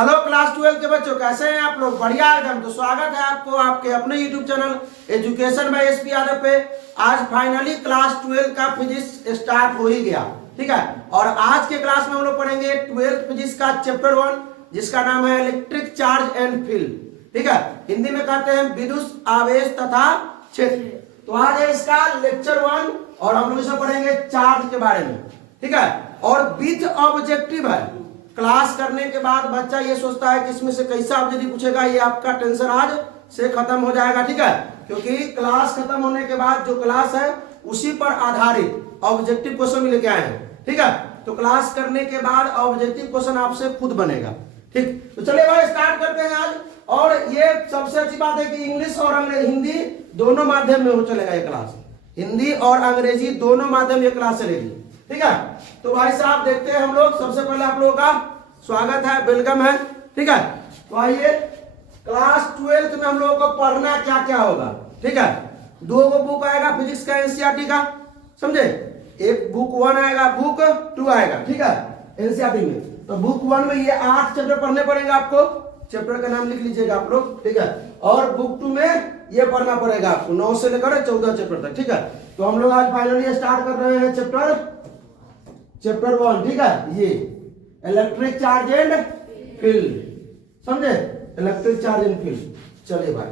Hello class 12 के बच्चों, कैसे हैं आप लोग? बढ़िया एकदम। तो स्वागत है आपको आपके अपने YouTube channel education by SP Yadav पे। आज फाइनली क्लास 12 का फिजिक्स स्टार्ट हो ही गया, ठीक है। और आज के क्लास में हम लोग पढ़ेंगे 12th फिजिक्स का चैप्टर 1, जिसका नाम है इलेक्ट्रिक चार्ज एंड फील्ड, ठीक है। हिंदी में कहते हैं विद्युत आवेश तथा क्षेत्र। तो आज है इसका लेक्चर 1 और हम लोग इसमें पढ़ेंगे चार्ज के बारे में, ठीक है। और विथ ऑब्जेक्टिव है। क्लास करने के बाद बच्चा ये सोचता है कि इसमें से कैसा ऑब्जेक्टिव पूछेगा, ये आपका टेंशन आज से खत्म हो जाएगा, ठीक है। क्योंकि क्लास खत्म होने के बाद जो क्लास है उसी पर आधारित ऑब्जेक्टिव क्वेश्चन लेके आए हैं, ठीक है। तो क्लास करने के बाद ऑब्जेक्टिव क्वेश्चन आपसे खुद बनेगा, ठीक। तो चलिए भाई स्टार्ट करते हैं आज। और ये सबसे अच्छी बात है कि इंग्लिश और हिंदी दोनों माध्यम में हो चलेगा ये क्लास। हिंदी और अंग्रेजी दोनों माध्यम ये क्लास चलेगी, ठीक है। तो भाई साहब देखते हैं हम लोग। सबसे पहले आप लोगों का स्वागत है, वेलकम है, ठीक है। तो आइए, क्लास 12th में हम लोगों को पढ़ना क्या क्या होगा, ठीक है। दो बुक आएगा फिजिक्स का एनसीईआरटी का, समझे। एक बुक 1 आएगा, बुक 2 आएगा, ठीक है, एनसीईआरटी में। तो बुक 1 में ये 8 चैप्टर पढ़ने पड़ेंगे आपको। चैप्टर का नाम लिख लीजिएगा आप लोग, ठीक है। और बुक 2 में ये पढ़ना पड़ेगा आपको 9 से लेकर 14 चैप्टर तक, ठीक है। तो हम लोग आज फाइनली स्टार्ट कर रहे हैं चैप्टर 1, ठीक है। ये इलेक्ट्रिक चार्ज एंड फील्ड, समझे, इलेक्ट्रिक चार्ज एंड फील्ड। चलिए भाई,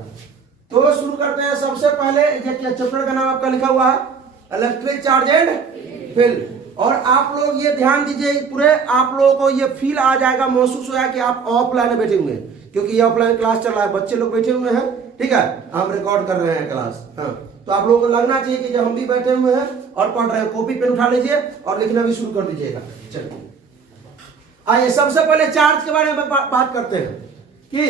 तो शुरू करते हैं। सबसे पहले ये चैप्टर का नाम आपका लिखा हुआ है इलेक्ट्रिक चार्ज एंड फील्ड। और आप लोग ये ध्यान दीजिए, पूरे आप लोगों को ये फील आ जाएगा, महसूस होगा कि आप ऑफलाइन बैठे हुए हैं, क्योंकि ये ऑफलाइन क्लास चल रहा है, बच्चे लोग बैठे हुए हैं, ठीक है। हम रिकॉर्ड कर रहे हैं क्लास, हाँ। तो आप लोगों को लगना चाहिए कि जब हम भी बैठे हुए हैं और पढ़ रहे हैं, कॉपी पेन उठा लीजिए और लिखना भी शुरू कर दीजिएगा। चलिए आइए, सबसे पहले चार्ज के बारे में बात करते हैं कि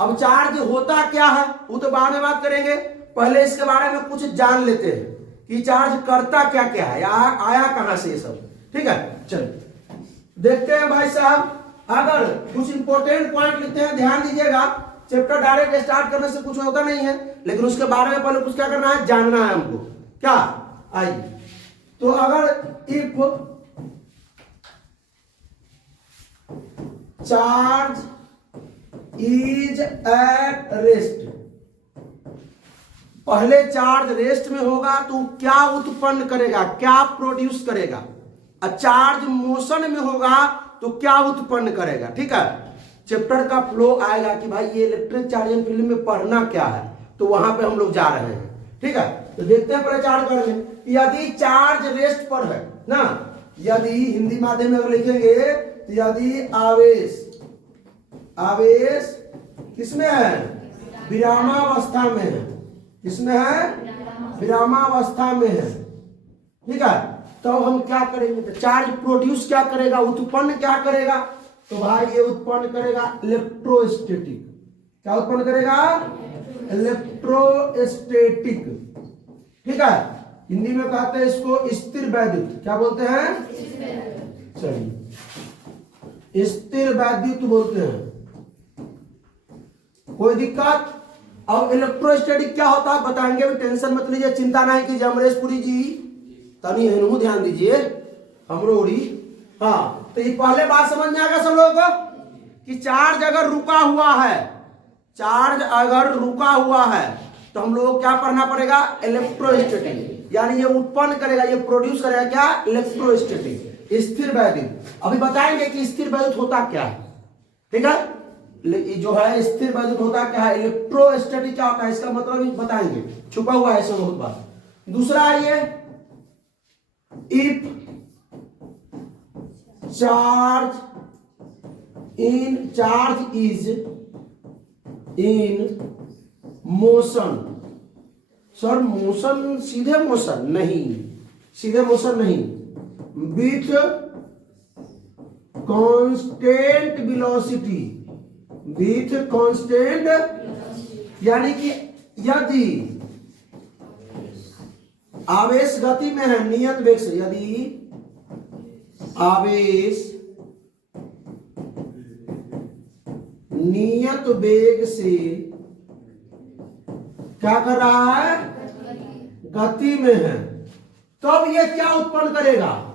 अब चार्ज होता क्या है, वो तो बाद में बात करेंगे। पहले इसके बारे में कुछ जान लेते हैं कि चार्ज करता क्या क्या है, आया कहां से ये सब, ठीक है। चलिए देखते हैं भाई साहब। अगर कुछ इंपॉर्टेंट पॉइंट लिखते हैं, ध्यान दीजिएगा। चैप्टर डायरेक्ट स्टार्ट करने से कुछ होता नहीं है, लेकिन उसके बारे में पहले कुछ क्या करना है, जानना है हमको। क्या, आइए। तो अगर if charge is at rest, पहले चार्ज रेस्ट में होगा तो क्या उत्पन्न करेगा, क्या प्रोड्यूस करेगा। चार्ज मोशन में होगा तो क्या उत्पन्न करेगा, ठीक है। चैप्टर का फ्लो आएगा कि भाई ये इलेक्ट्रिक चार्ज एंड फील्ड में पढ़ना क्या है, तो वहां पे हम लोग जा रहे हैं, ठीक है। तो देखते हैं पहले चार्ज करने। यदि चार्ज रेस्ट पर है ना, यदि हिंदी माध्यम में अगर लिखेंगे तो यदि आवेश किसमें है, विरामावस्था में है। किसमें है, विरामावस्था में है, ठीक है। तो हम क्या करेंगे, तो चार्ज प्रोड्यूस क्या करेगा, उत्पन्न क्या करेगा, तो भाई ये उत्पन्न करेगा इलेक्ट्रोस्टैटिक। क्या उत्पन्न करेगा, इलेक्ट्रोस्टैटिक, ठीक है। हिंदी में कहते हैं इसको स्थिर वैद्युत। क्या बोलते हैं, चलिए स्थिर वैद्युत बोलते हैं। कोई दिक्कत। अब इलेक्ट्रोस्टैटिक क्या होता है बताएंगे, भी टेंशन मत लीजिए, चिंता नहीं कीजिए। अमरेशपुरी जी तनी हेनू ध्यान दीजिए, हमरोड़ी, हाँ। तो ये पहले बात समझ में आएगा सब लोगों को कि चार्ज अगर रुका हुआ है, चार्ज अगर रुका हुआ है तो हम लोगों को क्या पढ़ना पड़ेगा, इलेक्ट्रोस्टैटिक। यानी ये उत्पन्न करेगा, ये प्रोड्यूस करेगा क्या, इलेक्ट्रोस्टैटिक, स्थिर वैद्युत। अभी बताएंगे कि स्थिर वैद्युत होता क्या है, ठीक है। जो है स्थिर वैद्युत होता क्या है, इलेक्ट्रोस्टैटिक क्या होता है, इसका मतलब बताएंगे, छुपा हुआ है इसमें बहुत बात। दूसरा आइए, if charge is in motion. Sir motion, सीधे मोशन नहीं, सीधे मोशन नहीं, with constant velocity, with constant, यानी कि यदि आवेश गति में है नियत वेग से, यदि आवेश नियत वेग से क्या कर रहा है, गति में है, तब ये क्या उत्पन्न करेगा।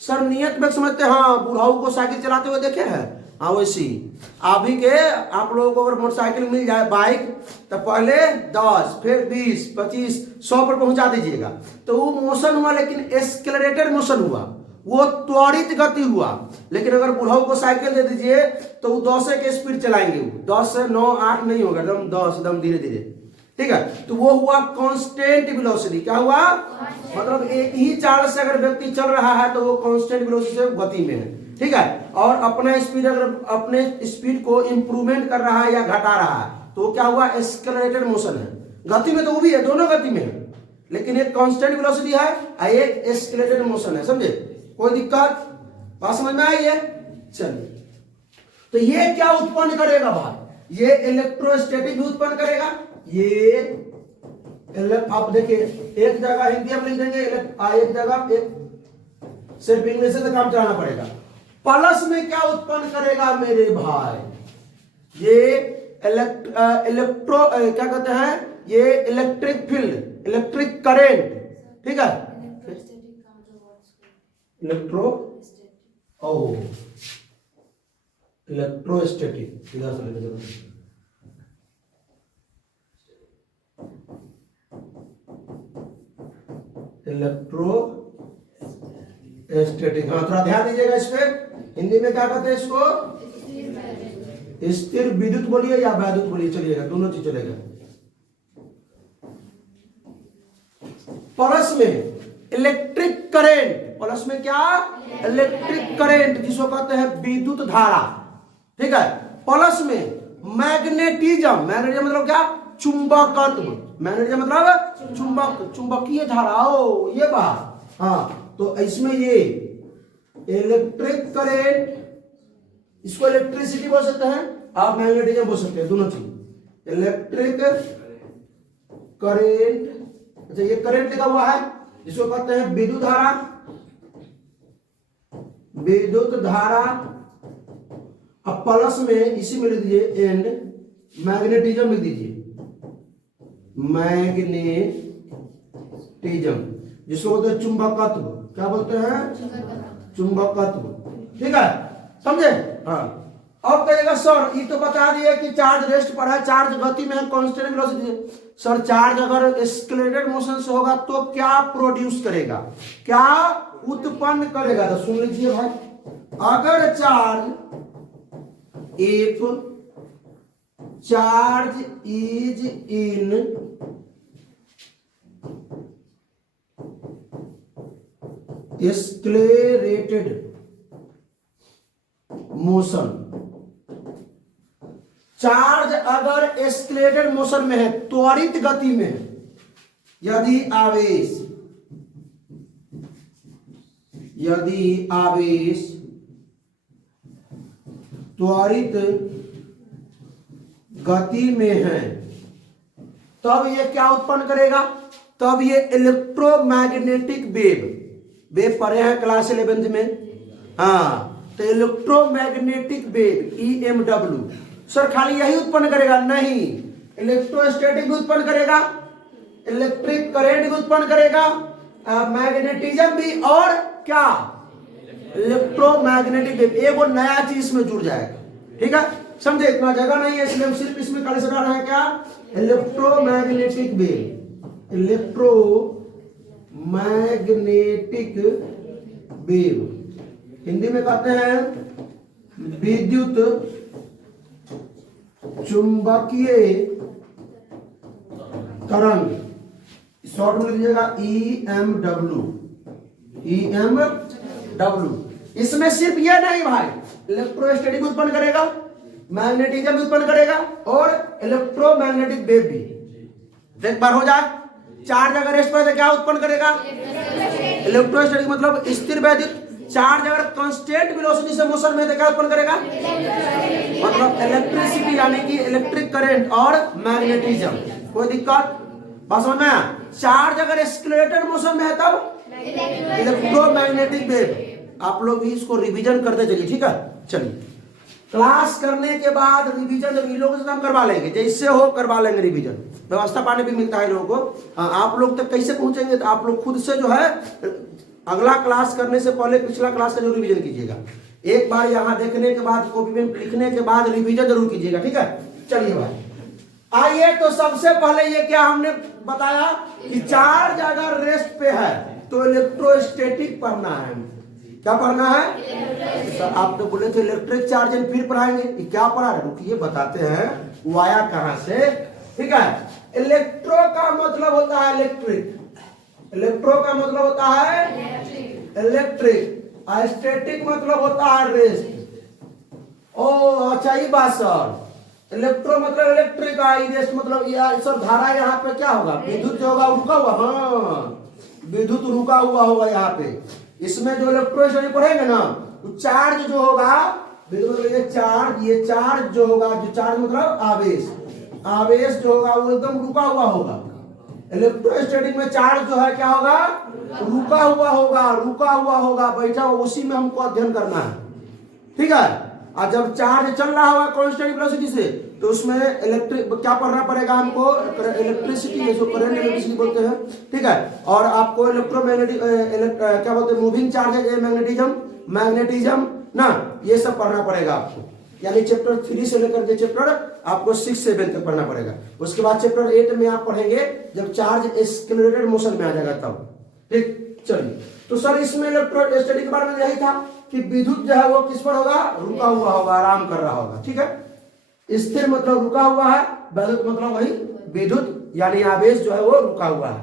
सर नियत वेग समझते हैं, हाँ, बुढ़ाऊ को साइकिल चलाते हुए देखे हैं, हाँ वैसी अभी के आप लोगों को अगर मोटरसाइकिल मिल जाए, बाइक, तो पहले 10, फिर 20, 25, 100 पर पहुंचा दीजिएगा। तो वो मोशन हुआ, लेकिन एक्सेलरेटेड मोशन हुआ, वो त्वरित गति हुआ। लेकिन अगर बुढ़ाऊ को साइकिल दे दीजिए तो वो 10 के स्पीड चलाएंगे, वो 10 से 9, 8 नहीं होगा, एकदम 10, एकदम धीरे धीरे। ठीक है, तो वो हुआ कांस्टेंट वेलोसिटी। क्या हुआ? मतलब एक ही चाल से अगर व्यक्ति चल रहा है तो वो कांस्टेंट वेलोसिटी से गति में है। ठीक है, और अपना स्पीड, अगर अपने स्पीड को इंप्रूवमेंट कर रहा है या घटा रहा है तो क्या हुआ? एक्सेलरेटेड मोशन है। गति में तो वो भी है, दोनों गति में है, लेकिन एक कांस्टेंट वेलोसिटी है और एक एक्सेलरेटेड मोशन है। समझे? कोई दिक्कत? बात समझ में आई है? चलिए, तो ये क्या उत्पन्न करेगा भाई? ये इलेक्ट्रोस्टैटिक भी उत्पन्न करेगा। ये आप देखिए, एक जगह हिंदी में लिख देंगे, एक जगह एक सिर्फ इंग्लिश से काम चलाना पड़ेगा। प्लस में क्या उत्पन्न करेगा मेरे भाई? ये इलेक्ट्रो क्या कहते हैं, ये इलेक्ट्रिक फील्ड, इलेक्ट्रिक करेंट। ठीक है, इलेक्ट्रो इलेक्ट्रोस्टैटिक, इधर से लेकर इलेक्ट्रोस्टैटिक। हाँ, थोड़ा ध्यान दीजिएगा इस पे। हिंदी में क्या कहते हैं इसको? स्थिर विद्युत बोलिए या वैद्युत बोलिए, चलिएगा, दोनों चीज चलेगा। प्लस में इलेक्ट्रिक करंट, प्लस में क्या? इलेक्ट्रिक करंट, जिसको कहते हैं विद्युत धारा। ठीक है, प्लस में मैग्नेटिज्म, मैग्नेटिज्म मतलब क्या? चुंबकत्व। मैग्नेटिज्म मतलब चुंबक, चुंबकीय धारा। ओ ये बात, हाँ, तो इसमें ये इलेक्ट्रिक करंट, इसको इलेक्ट्रिसिटी बोल सकते हैं, आप मैग्नेटिज्म बोल सकते हैं, दोनों चीज। इलेक्ट्रिक करंट, अच्छा ये करंट लिखा हुआ है, जिसको कहते हैं विद्युत धारा, विद्युत धारा। अब प्लस में इसी में लिख दीजिए एंड मैग्नेटिज्म लिख दीजिए, मैग्नेटिज्म, जिसको बोलते हैं चुंबकत्व। क्या बोलते हैं? चुंबकत्व। ठीक है, समझे? हाँ, अब कहेगा सर ये तो बता दिए कि चार्ज रेस्ट पर है, चार्ज गति में है, कांस्टेंट वेलोसिटी। सर चार्ज अगर एक्सेलरेटेड मोशन से होगा तो क्या प्रोड्यूस करेगा, क्या उत्पन्न करेगा? तो सुन लीजिए भाई, अगर charge if charge is in accelerated motion, charge अगर एक्सेलरेटेड मोशन में है, त्वरित गति में है, यदि आवेश त्वरित गति में है, तब ये क्या उत्पन्न करेगा? तब ये इलेक्ट्रोमैग्नेटिक वेव पढ़े हैं क्लास 11th में। हाँ, तो इलेक्ट्रोमैग्नेटिक वेव EMW। सर खाली यही उत्पन्न करेगा? नहीं, इलेक्ट्रोस्टैटिक भी उत्पन्न करेगा, इलेक्ट्रिक करंट भी उत्पन्न करेगा, मैग्नेटिज्म भी, और क्या? Electromagnetic wave. एक वो नया चीज में जुड़ जाएगा। ठीक है, समझे? इतना जगह नहीं है, इसलिए हम सिर्फ इसमें खाली से डाल रहे हैं क्या? Electromagnetic wave, electromagnetic wave. Hindi में कहते हैं विद्युत चुंबकीय तरंग, शॉर्ट में लीजिएगा EMW। इसमें सिर्फ ये नहीं भाई, इलेक्ट्रोस्टैटिक भी उत्पन्न करेगा, मैग्नेटिज्म भी उत्पन्न करेगा, और इलेक्ट्रोमैग्नेटिक वेव भी। एक बार हो जाए, चार्ज अगर रेस्ट पर तो क्या उत्पन्न करेगा? इलेक्ट्रोस्टैटिक मतलब स्थिर वैद्युत। चार्ज अगर कांस्टेंट वेलोसिटी से मोशन में तो क्या उत्पन्न करेगा? मतलब इलेक्ट्रिसिटी, यानी कि इलेक्ट्रिक करंट और मैग्नेटिज्म। कोई दिक्कत? बात समझ में आया? चार्ज अगर एक्सेलरेटेड मोशन में है तब इलेक्ट्रोमैग्नेटिक वेव। आप लोग भी इसको रिवीजन करते चलिए। ठीक है, चलिए क्लास करने के बाद रिवीजन इन लोगों से हम करवा लेंगे, जैसे हो करवा लेंगे रिवीजन। व्यवस्था पानी भी मिलता है लोगों को। आप लोग तक कैसे पहुंचेंगे? तो आप लोग खुद से जो है अगला क्लास करने से पहले पिछला क्लास का जो रिवीजन कीजिएगा। एक बार यहाँ देखने के बाद कॉपी में लिखने के बाद रिवीजन जरूर कीजिएगा, ठीक है। चलिए भाई आइए, तो सबसे पहले ये क्या हमने बताया कि चार्ज अगर रेस्ट पे है तो इलेक्ट्रोस्टैटिक पढ़ना है। क्या पढ़ना है सर? आप तो बोले थे इलेक्ट्रिक चार्ज एंड फील्ड पढ़ाएंगे, ये क्या पढ़ा रहे? रुकिए बताते हैं वो आया कहां से, ठीक है। इलेक्ट्रो का मतलब होता है इलेक्ट्रिक, इलेक्ट्रो का मतलब होता है इलेक्ट्रिक, स्टैटिक मतलब होता है रेस्ट। ओ अच्छा ये बात सर, इलेक्ट्रो मतलब इलेक्ट्रिक, रेस्ट मतलब सर धारा यहाँ पे क्या होगा? विद्युत जो होगा रुका हुआ, हाँ विद्युत रुका हुआ होगा यहाँ पे। इसमें जो इलेक्ट्रोस्टैटिक पढ़ेंगे ना तो चार्ज जो होगा, मतलब ये चार्ज जो होगा, जो चार्ज मतलब आवेश, आवेश जो होगा वो एकदम रुका हुआ होगा। इलेक्ट्रोस्टैटिक में चार्ज जो है क्या होगा? रुका हुआ होगा, रुका हुआ होगा, बैठा हुआ, उसी में हमको अध्ययन करना है, ठीक है। और जब चार्ज चल रहा होगा कांस्टेंट वेलोसिटी से तो उसमें इलेक्ट्रिक क्या पढ़ना पड़ेगा हमको? इलेक्ट्रिसिटी, जो करंट इलेक्ट्रिसिटी बोलते हैं, ठीक है। और आपको इलेक्ट्रोमैग्नेटिक क्या बोलते हैं, मूविंग चार्ज, मैग्नेटिज्म, मैग्नेटिज्म ना, ये सब पढ़ना पड़ेगा आपको। यानी चैप्टर 3 से लेकर के चैप्टर आपको 6-7 तक पढ़ना पड़ेगा। उसके बाद चैप्टर 8 में आप पढ़ेंगे जब चार्ज एक्सेलरेटेड मोशन में आ जाएगा तब, ठीक। चलिए, तो सर इसमें इलेक्ट्रोस्टैटिक के बारे में यही था कि विद्युत जो है वो किस पर होगा? रुका हुआ होगा, आराम कर रहा होगा, ठीक है। स्थिर मतलब रुका हुआ है, वैद्युत मतलब वही विद्युत, यानी आवेश जो है वो रुका हुआ है,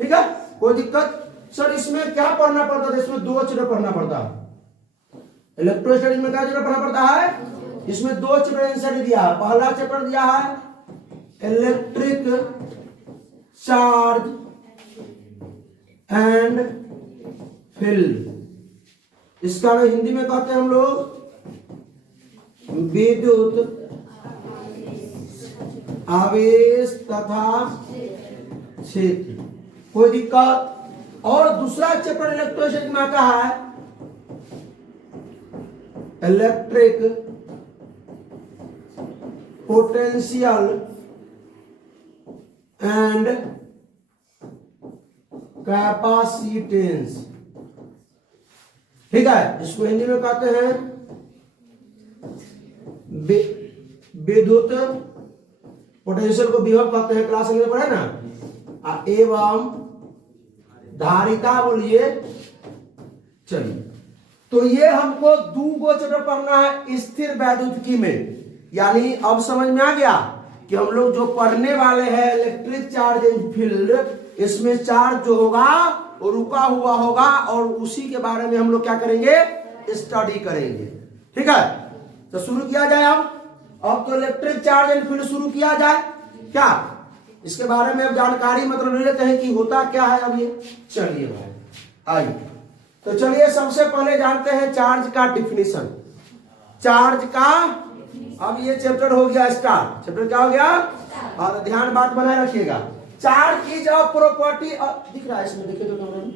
ठीक है। कोई दिक्कत? सर इसमें क्या पढ़ना पड़ता था? इसमें 2 चैप्टर पढ़ना पड़ता है। इलेक्ट्रोस्टैटिक में क्या चैप्टर पढ़ना पड़ता है? इसमें 2 चैप्टर आंसर दिया है। पहला चैप्टर दिया है इलेक्ट्रिक चार्ज एंड फील्ड, इसका हिंदी में कहते हैं हम लोग विद्युत आवेश तथा क्षेत्र। कोई दिक्कत? और दूसरा चैप्टर इलेक्ट्रोस्टैटिक में आता है इलेक्ट्रिक पोटेंशियल एंड कैपेसिटेंस, ठीक है। इसको हिंदी में कहते हैं विद्युत, पोटेंशियल को विभव कहते हैं, क्लास में पढ़े ना, एवं धारिता बोलिए। चलिए, तो ये हमको 2 चैप्टर पढ़ना है स्थिर वैद्युतिकी में। यानी अब समझ में आ गया कि हम लोग जो पढ़ने वाले हैं इलेक्ट्रिक चार्ज एंड फील्ड, इसमें चार्ज जो होगा वो रुका हुआ होगा और उसी के बारे में हम लोग क्या करेंगे? स्टडी करेंगे, ठीक है। तो शुरू किया जाए अब तो इलेक्ट्रिक चार्ज एंड फील्ड शुरू किया जाए क्या? इसके बारे में अब जानकारी मतलब ले लेते हैं कि होता क्या है अब ये। चलिए भाई आइए, तो चलिए सबसे पहले जानते हैं चार्ज का डिफिनीशन। चार्ज का अब ये चैप्टर हो गया स्टार्ट। चैप्टर क्या हो गया? और ध्यान बात बनाए रखिएगा। चार्ज इज अ प्रॉपर्टी, दिख रहा है इसमें, देखिए तो कैमरा में,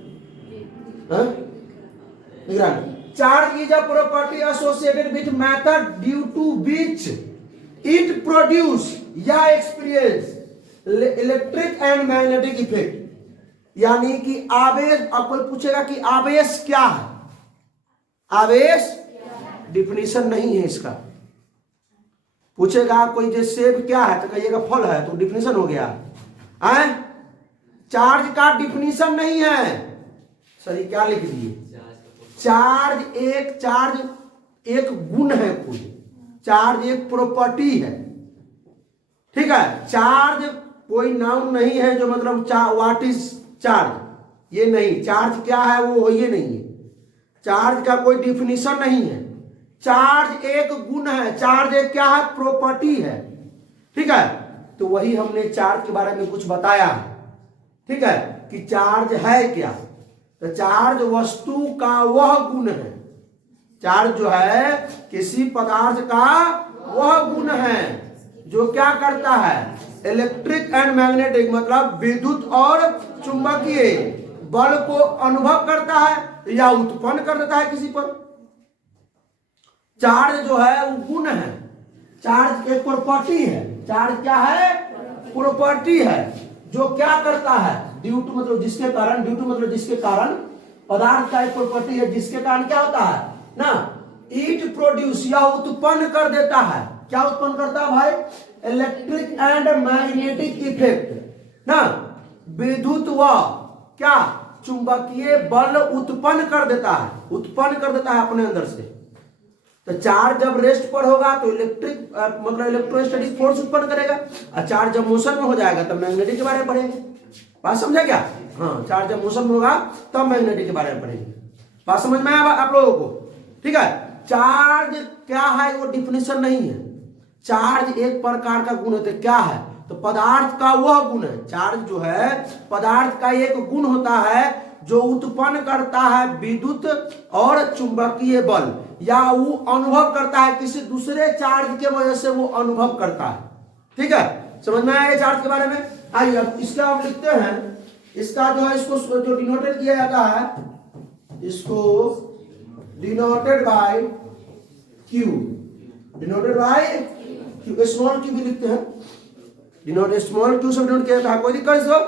दिख रहा है। Charge is a property associated with method due to which it produce या experience electric and magnetic effect. यानी कि आवेश, अब कोई पूछेगा कि आवेश क्या है? आवेश डिफिनीशन नहीं है इसका। पूछेगा कोई जो सेब क्या है तो कहिएगा फल है, तो डिफिनीशन हो गया। चार्ज का डिफिनीशन नहीं है। सही क्या लिख दिए? चार्ज एक गुण है खुद, चार्ज एक प्रॉपर्टी है, ठीक है। चार्ज कोई नाउन नहीं है जो मतलब व्हाट इज चार्ज, ये नहीं। चार्ज क्या है वो ये नहीं है। चार्ज का कोई डिफिनीशन नहीं है। चार्ज एक गुण है, चार्ज एक क्या है? प्रॉपर्टी है, ठीक है। तो वही हमने चार्ज के बारे में कुछ बताया है, ठीक है, कि चार्ज है क्या। तो चार्ज वस्तु का वह गुण है। चार्ज जो है किसी पदार्थ का वह गुण है जो क्या करता है? इलेक्ट्रिक एंड मैग्नेटिक मतलब विद्युत और चुंबकीय बल को अनुभव करता है या उत्पन्न कर देता है किसी पर। चार्ज जो है वो गुण है, चार्ज एक प्रॉपर्टी है। चार्ज क्या है? प्रॉपर्टी है जो क्या करता है? ड्यू टू मतलब जिसके कारण, ड्यू टू मतलब जिसके कारण, पदार्थ का एक प्रॉपर्टी है जिसके कारण क्या होता है ना, इट प्रोड्यूस, या उत्पन्न कर देता है। क्या उत्पन्न करता है भाई? इलेक्ट्रिक एंड मैग्नेटिक इफेक्ट ना, विद्युत व क्या चुंबकीय बल उत्पन्न कर देता है, उत्पन्न कर देता है अपने अंदर से। तो चार्ज जब रेस्ट पर होगा तो इलेक्ट्रिक मतलब इलेक्ट्रोस्टैटिक फोर्स उत्पन्न करेगा, और चार्ज जब मोशन में हो जाएगा तब मैग्नेटिक के बारे में पढ़ेंगे। बात समझा क्या? हाँ, चार्ज जब मोशन में होगा तब मैग्नेटिक के बारे में पढ़ेंगे। बात समझ में आया आप लोगों को? ठीक है। चार्ज क्या है वो डिफिनेशन नहीं है। चार्ज एक प्रकार का गुण होता है। क्या है? तो पदार्थ का वह गुण है। चार्ज जो है पदार्थ का एक गुण होता है जो उत्पन्न करता है विद्युत और चुंबकीय बल, या वो अनुभव करता है किसी दूसरे चार्ज के वजह से वो अनुभव करता है। ठीक है, समझ में आया चार्ज के बारे में? आइए अब इसका हम लिखते हैं। इसका जो है इसको जो डिनोटेड किया जाता है, इसको denoted by Q, denoted by Q, small Q भी लिखते हैं। डिनोटेड स्मॉल क्यू से डिनोट किया जाता है। कोई दिक्कत इसको?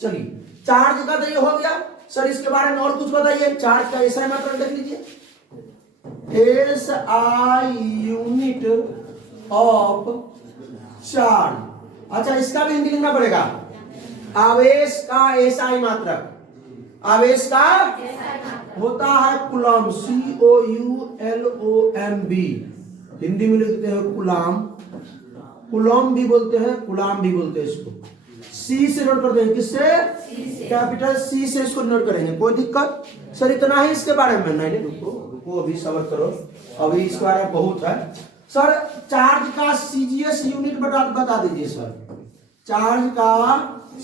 चलिए, चार्ज का तो ये हो गया। सर इसके बारे में और कुछ बताइए। चार्ज का एसआई मात्रक देख लीजिए, एसआई यूनिट ऑफ चार्ज। अच्छा, इसका भी हिंदी लिखना पड़ेगा। आवेश का एसआई मात्रक, आवेश का होता है कूलम, COULOMB, हिंदी में लिखते हैं कूलम, कूलम भी बोलते हैं, कूलम भी बोलते हैं। इसको सी से नोट करते हैं। किससे? कैपिटल सी से इसको नोट करेंगे। कोई दिक्कत? सर इतना ही इसके बारे में? नहीं, रुको रुको, अभी सबर करो, अभी इसके बारे में बहुत है। सर चार्ज का सीजीएस यूनिट बता दीजिए सर। चार्ज का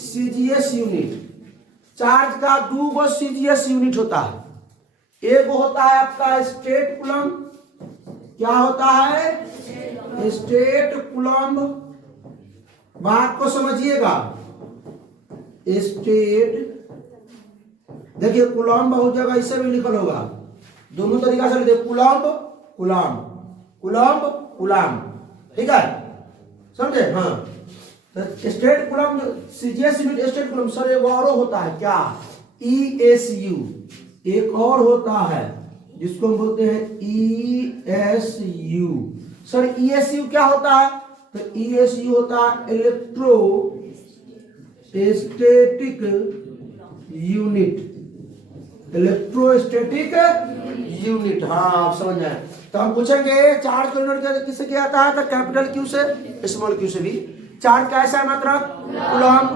सीजीएस यूनिट, चार्ज का दो गो सीजीएस यूनिट होता है। एक होता है आपका स्टेट कूलम। क्या होता है? State coulomb. बात को समझिएगा। स्टेट, देखिए कूलम बहुत जगह इससे भी लिखल होगा, दोनों तरीका से लिखते, कूलम कूलम, कूलम कूलम। ठीक है, समझे? हाँ, तो state coulomb CGS unit state coulomb. Sir एक और होता है क्या? ESU, एक और होता है जिसको हम बोलते हैं ESU। सर ESU क्या होता है? तो ESU होता है electro static unit, electrostatic unit. हाँ, आप समझ जाए। तो हम पूछेंगे चार्ज को यूनिट किससे किया जाता है? तो कैपिटल क्यू से, स्मॉल क्यू से भी। चार्ज कैसा है मात्रक? कूलम।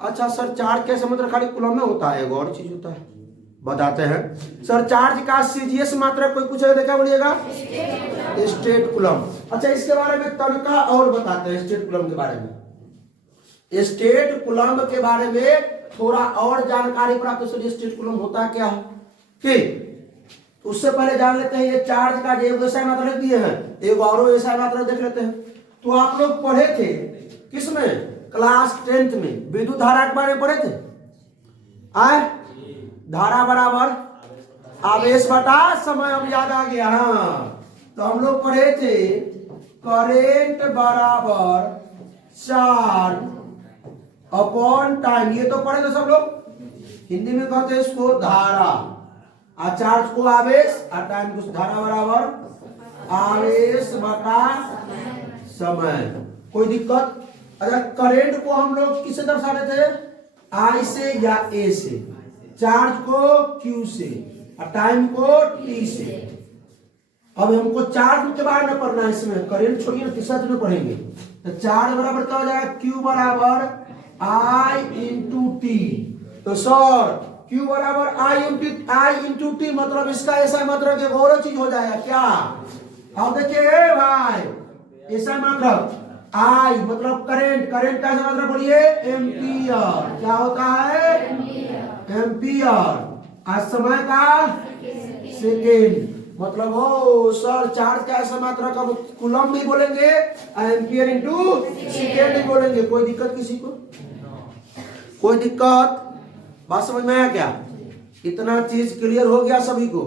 अच्छा सर, चार्ज कैसा मात्रक खाली कूलम में होता है? एक और चीज होता है, बताते हैं। सर चार्ज का सीजीएस मात्रक कोई पूछेगा तो क्या बोलिएगा? State coulomb. अच्छा, इसके बारे में तनका और बताते हैं। स्टेट कूलम के बारे में, स्टेट कूलम के बारे में थोड़ा और जानकारी प्राप्त। स्टेट कूलम होता क्या है? ठीक, उससे पहले जान लेते हैं ये चार्ज का एक एसआई मात्रक दिए हैं, एक और एसआई मात्रक देख लेते हैं। तो आप लोग पढ़े थे किसमें? क्लास 10th में विद्युत धारा के बारे में पढ़े थे। आए, धारा बराबर आवेश बटा समय, अब याद आ गया। हाँ, तो हम लोग पढ़े थे करेंट बराबर चार्ज अपॉन टाइम। ये तो पढ़े थे सब लोग। हिंदी में कहते हैं इसको धारा, और चार्ज को आवेश, और टाइम को धारा बराबर आवेश बटा समय। कोई दिक्कत? अगर करंट को हम लोग किससे दर्शाते थे? I से या A से, चार्ज को Q से, और टाइम को T से। अब हमको चार्ज के बारे में पढ़ना है। इसमें करंट छोड़िए, तीसरा दिन पढ़ेंगे। तो चार्ज बराबर क्या हो जाएगा? Q बराबर I इंटू टी। तो सर Q बराबर I इंटू टी, मतलब इसका ऐसा मतलब एक और चीज हो जाएगा। क्या? अब देखिए भाई, ऐसा मतलब I मतलब करंट, करंट का ऐसा मतलब बोलिए एम्पियर। क्या होता है? एम्पियर। आज समय का सेकेंड, मतलब हो सर चार्ज का ऐसा मात्रा का कूलम भी बोलेंगे, एम्पियर इंटू सेकेंड भी बोलेंगे। कोई दिक्कत किसी को? कोई दिक्कत? बात समझ में आया क्या? इतना चीज क्लियर हो गया सभी को?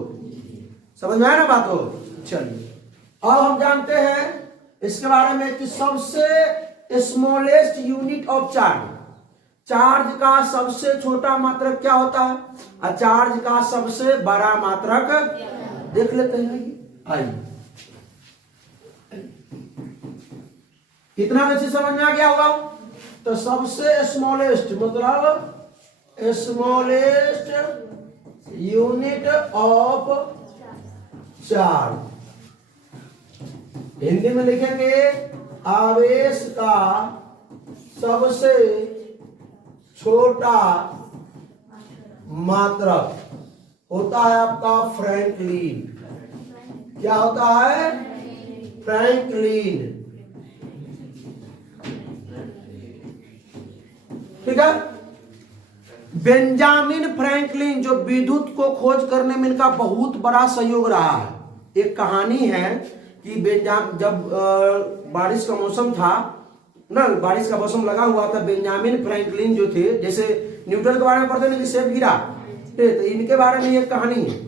समझ में आया ना बात हो? चलिए अब हम जानते हैं इसके बारे में कि सबसे smallest unit of charge, charge का सबसे छोटा मात्रक क्या होता है, और चार्ज का सबसे बड़ा मात्रक देख लेते हैं। आइए, इतना वैसे समझ में आ गया होगा। तो सबसे स्मॉलेस्ट मतलब smallest unit of charge, Hindi में लिखेंगे आवेश का सबसे छोटा मात्रक होता है आपका फ्रैंकलिन। क्या होता है? फ्रैंकलिन। ठीक है। बेंजामिन फ्रैंकलिन जो विद्युत को खोज करने में इनका बहुत बड़ा सहयोग रहा है। एक कहानी है कि जब बारिश का मौसम था ना, बारिश का मौसम लगा हुआ था, बेंजामिन फ्रैंकलिन जो थे, जैसे न्यूटन के बारे में पढ़ते ना कि सेब गिरा, तो इनके बारे में एक कहानी है,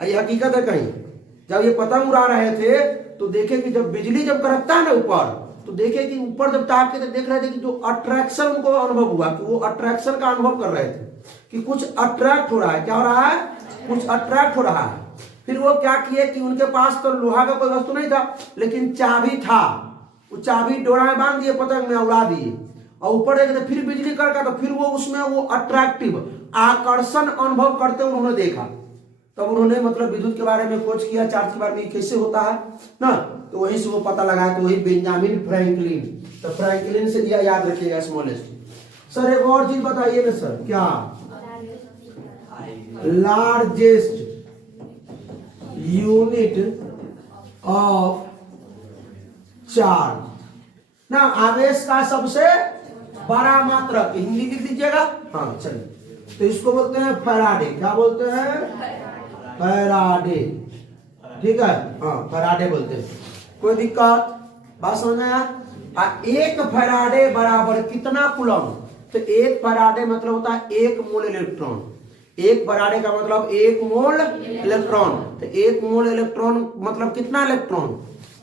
ये हकीकत है। कहीं जब ये पतंग उड़ा रहे थे तो देखे कि जब बिजली जब कड़कता है ना ऊपर, तो देखे कि ऊपर जब ताक के देख रहे थे कि जो अट्रैक्शन उनको अनुभव हुआ, कि वो अट्रैक्शन का अनुभव कर रहे थे कि कुछ अट्रैक्ट हो रहा है। क्या हो रहा है? कुछ अट्रैक्ट हो रहा है। फिर वो क्या किए कि उनके पास तो लोहा का कोई वस्तु नहीं था, लेकिन चाबी था। वो चाबी डोरा में बांध दिए, पतंग में उड़ा दिए, और ऊपर देखे फिर बिजली कड़का, तो फिर वो उसमें वो अट्रैक्टिव आकर्षण अनुभव करते उन्होंने देखा। तब उन्होंने मतलब विद्युत के बारे में खोज किया, चार्ज के बारे में कैसे होता है ना, तो वहीं से वो पता लगाया। तो वही बेंजामिन फ्रैंकलिन। तो फ्रैंकलिन से दिया, याद रखिएगा स्मॉलेस्ट। सर एक और चीज बताइए ना सर, क्या लार्जेस्ट यूनिट ऑफ चार्ज ना, आवेश का सबसे बड़ा मात्रक, हिंदी लिख दीजिएगा। हाँ चलिए, तो इसको बोलते हैं फैराडे। क्या बोलते हैं? फैराडे। ठीक है, हाँ फैराडे बोलते हैं। कोई दिक्कत? बात समझ में आया? एक फैराडे बराबर कितना कूलम? तो एक फैराडे मतलब होता है 1 मोल इलेक्ट्रॉन। एक फैराडे का मतलब 1 मोल इलेक्ट्रॉन। तो 1 मोल इलेक्ट्रॉन मतलब कितना इलेक्ट्रॉन?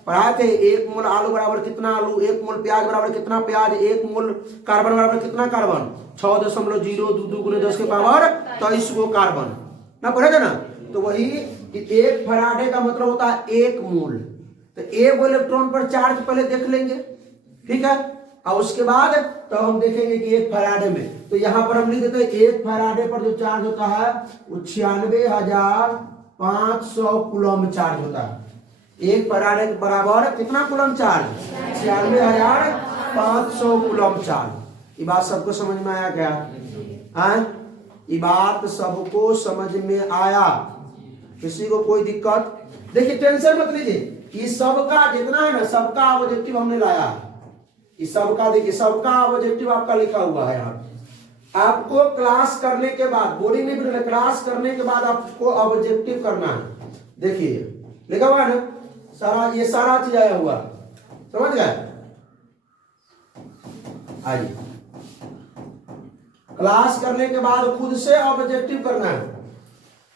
पढ़ाए थे। 1 मोल आलू बराबर कितना आलू, 1 मोल प्याज बराबर कितना प्याज, 1 मोल कार्बन बराबर कितना कार्बन? 6.022 गुने 10 के पावर 23 को कार्बन ना, पढ़े थे ना। तो वही एक फैराडे का मतलब होता है 1 मोल। तो 1 इलेक्ट्रॉन पर चार्ज पहले देख लेंगे, ठीक है, और उसके बाद तो हम देखेंगे कि 1 फैराडे में, तो यहां पर हम लिख देते हैं 1 फैराडे पर जो चार्ज होता है वो 96,500 कूलम चार्ज होता है। 1 फैराडे के बराबर कितना कूलम चार्ज? 96,500 coulomb charge. ये बात सबको समझ में आया क्या? ये बात सबको समझ में आया? किसी को कोई दिक्कत? देखिए टेंशन मत लीजिए, ये सबका जितना है ना, सबका ऑब्जेक्टिव हमने लाया। ये सबका देखिए, सबका ऑब्जेक्टिव आपका लिखा हुआ है यहाँ। आपको क्लास करने के बाद, बोर्डिंग नहीं पढ़ना, क्लास करने के बाद आपको ऑब्जेक्टिव करना है। देखिए लिखा हुआ है ना सारा, ये सारा चीज आया हुआ, समझ गए? आइए, क्लास करने के बाद खुद से ऑब्जेक्टिव करना है।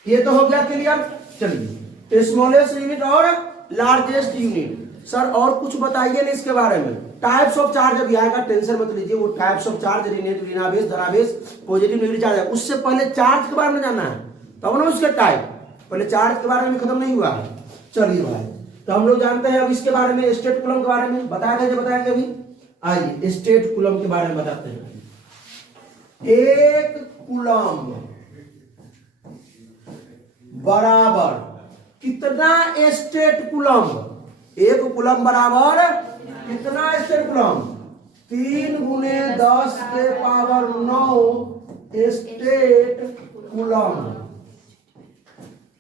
ये तो हो गया क्लियर। चलिए, स्मॉलेस्ट यूनिट और लार्जेस्ट यूनिट। सर और कुछ बताइए ना इसके बारे में। टाइप्स ऑफ चार्ज अभी आएगा, टेंशन मत लीजिए। वो टाइप्स ऑफ चार्ज, ऋणावेश, धनावेश, पॉजिटिव नेगेटिव चार्ज है, उससे पहले चार्ज के बारे में जानना है, तब ना उसके टाइप। पहले चार्ज के बारे में खत्म नहीं हुआ है। चलिए भाई, तो हम लोग जानते हैं अब इसके बारे में, स्टेट कूलम के बारे में बताएंगे अभी। आइए स्टेट कूलम के बारे में बताते हैं। 1 कूलम बराबर कितना स्टेट कूलम? 1 कूलम बराबर कितना स्टेट कूलम? 3 गुने 10 के पावर 9 स्टेट कूलम।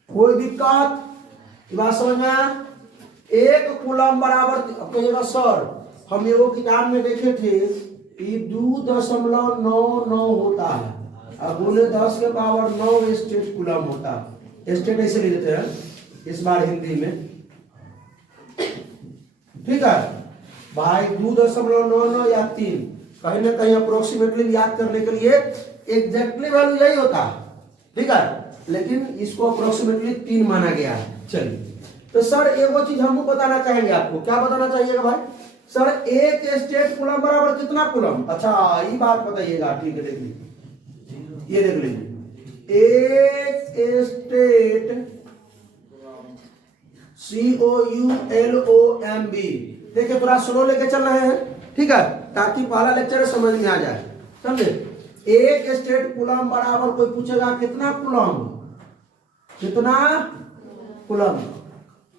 कोई दिक्कत? बात समझ में आया? 1 कूलम बराबर, कहिएगा सर हम ये वो किताब में देखे थे, ये 2.99 होता है, अब गुने 10 के पावर 9 स्टेट कूलम होता है। स्टेट ऐसे ले लेते हैं इस बार हिंदी में, ठीक है भाई। 2.99 या 3, कहीं ना कहीं अप्रोक्सीमेटली याद करने के लिए एग्जैक्टली वैल्यू यही होता है, ठीक है, लेकिन इसको अप्रोक्सीमेटली 3 माना गया है। चलिए, तो सर एक वो चीज हमको बताना चाहेंगे आपको। क्या बताना चाहिएगा भाई? सर 1 स्टेट कूलम बराबर कितना कूलम? अच्छा ये बात बताइएगा, ठीक है, देख लीजिए, ये देख लीजिए। 1 स्टेट COULOMB। देखिए थोड़ा स्लो लेके चल रहे हैं, ठीक है, ताकि पहला लेक्चर समझ में आ जाए, समझे। एक स्टेट कूलम बराबर, कोई पूछेगा कितना कूलम, कितना कूलम।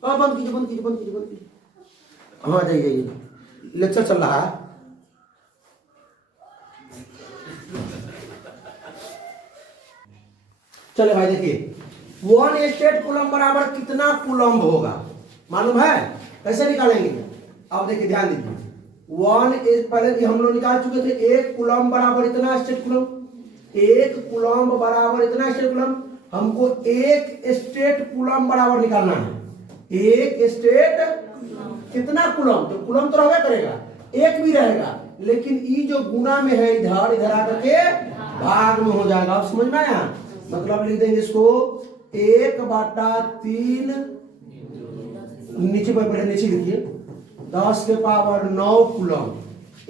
बंद कीजिए बंद कीजिए बंद कीजिए बंद कीजिए। हाँ जाइए, लेक्चर चल रहा है। चले भाई देखिए, 1 स्टेट कूलम बराबर कितना कूलम होगा, मालूम है, कैसे निकालेंगे। अब देखिए ध्यान दीजिए, 1 पहले हम लोग निकाल चुके थे, 1 कूलम बराबर इतना स्टेट कूलम, 1 कूलम बराबर इतना स्टेट कूलम। हमको 1 स्टेट कूलम बराबर निकालना है। 1 स्टेट कितना कूलम, तो कूलम तो रहबे करेगा, 1 भी रहेगा, लेकिन ये जो गुना में है इधर इधर आकर के भाग में हो जाएगा। अब समझ में आया, मतलब लिख देंगे इसको 1/3, नीचे पर पहले नीचे लिखिए, 10 के पावर 9 कूलम।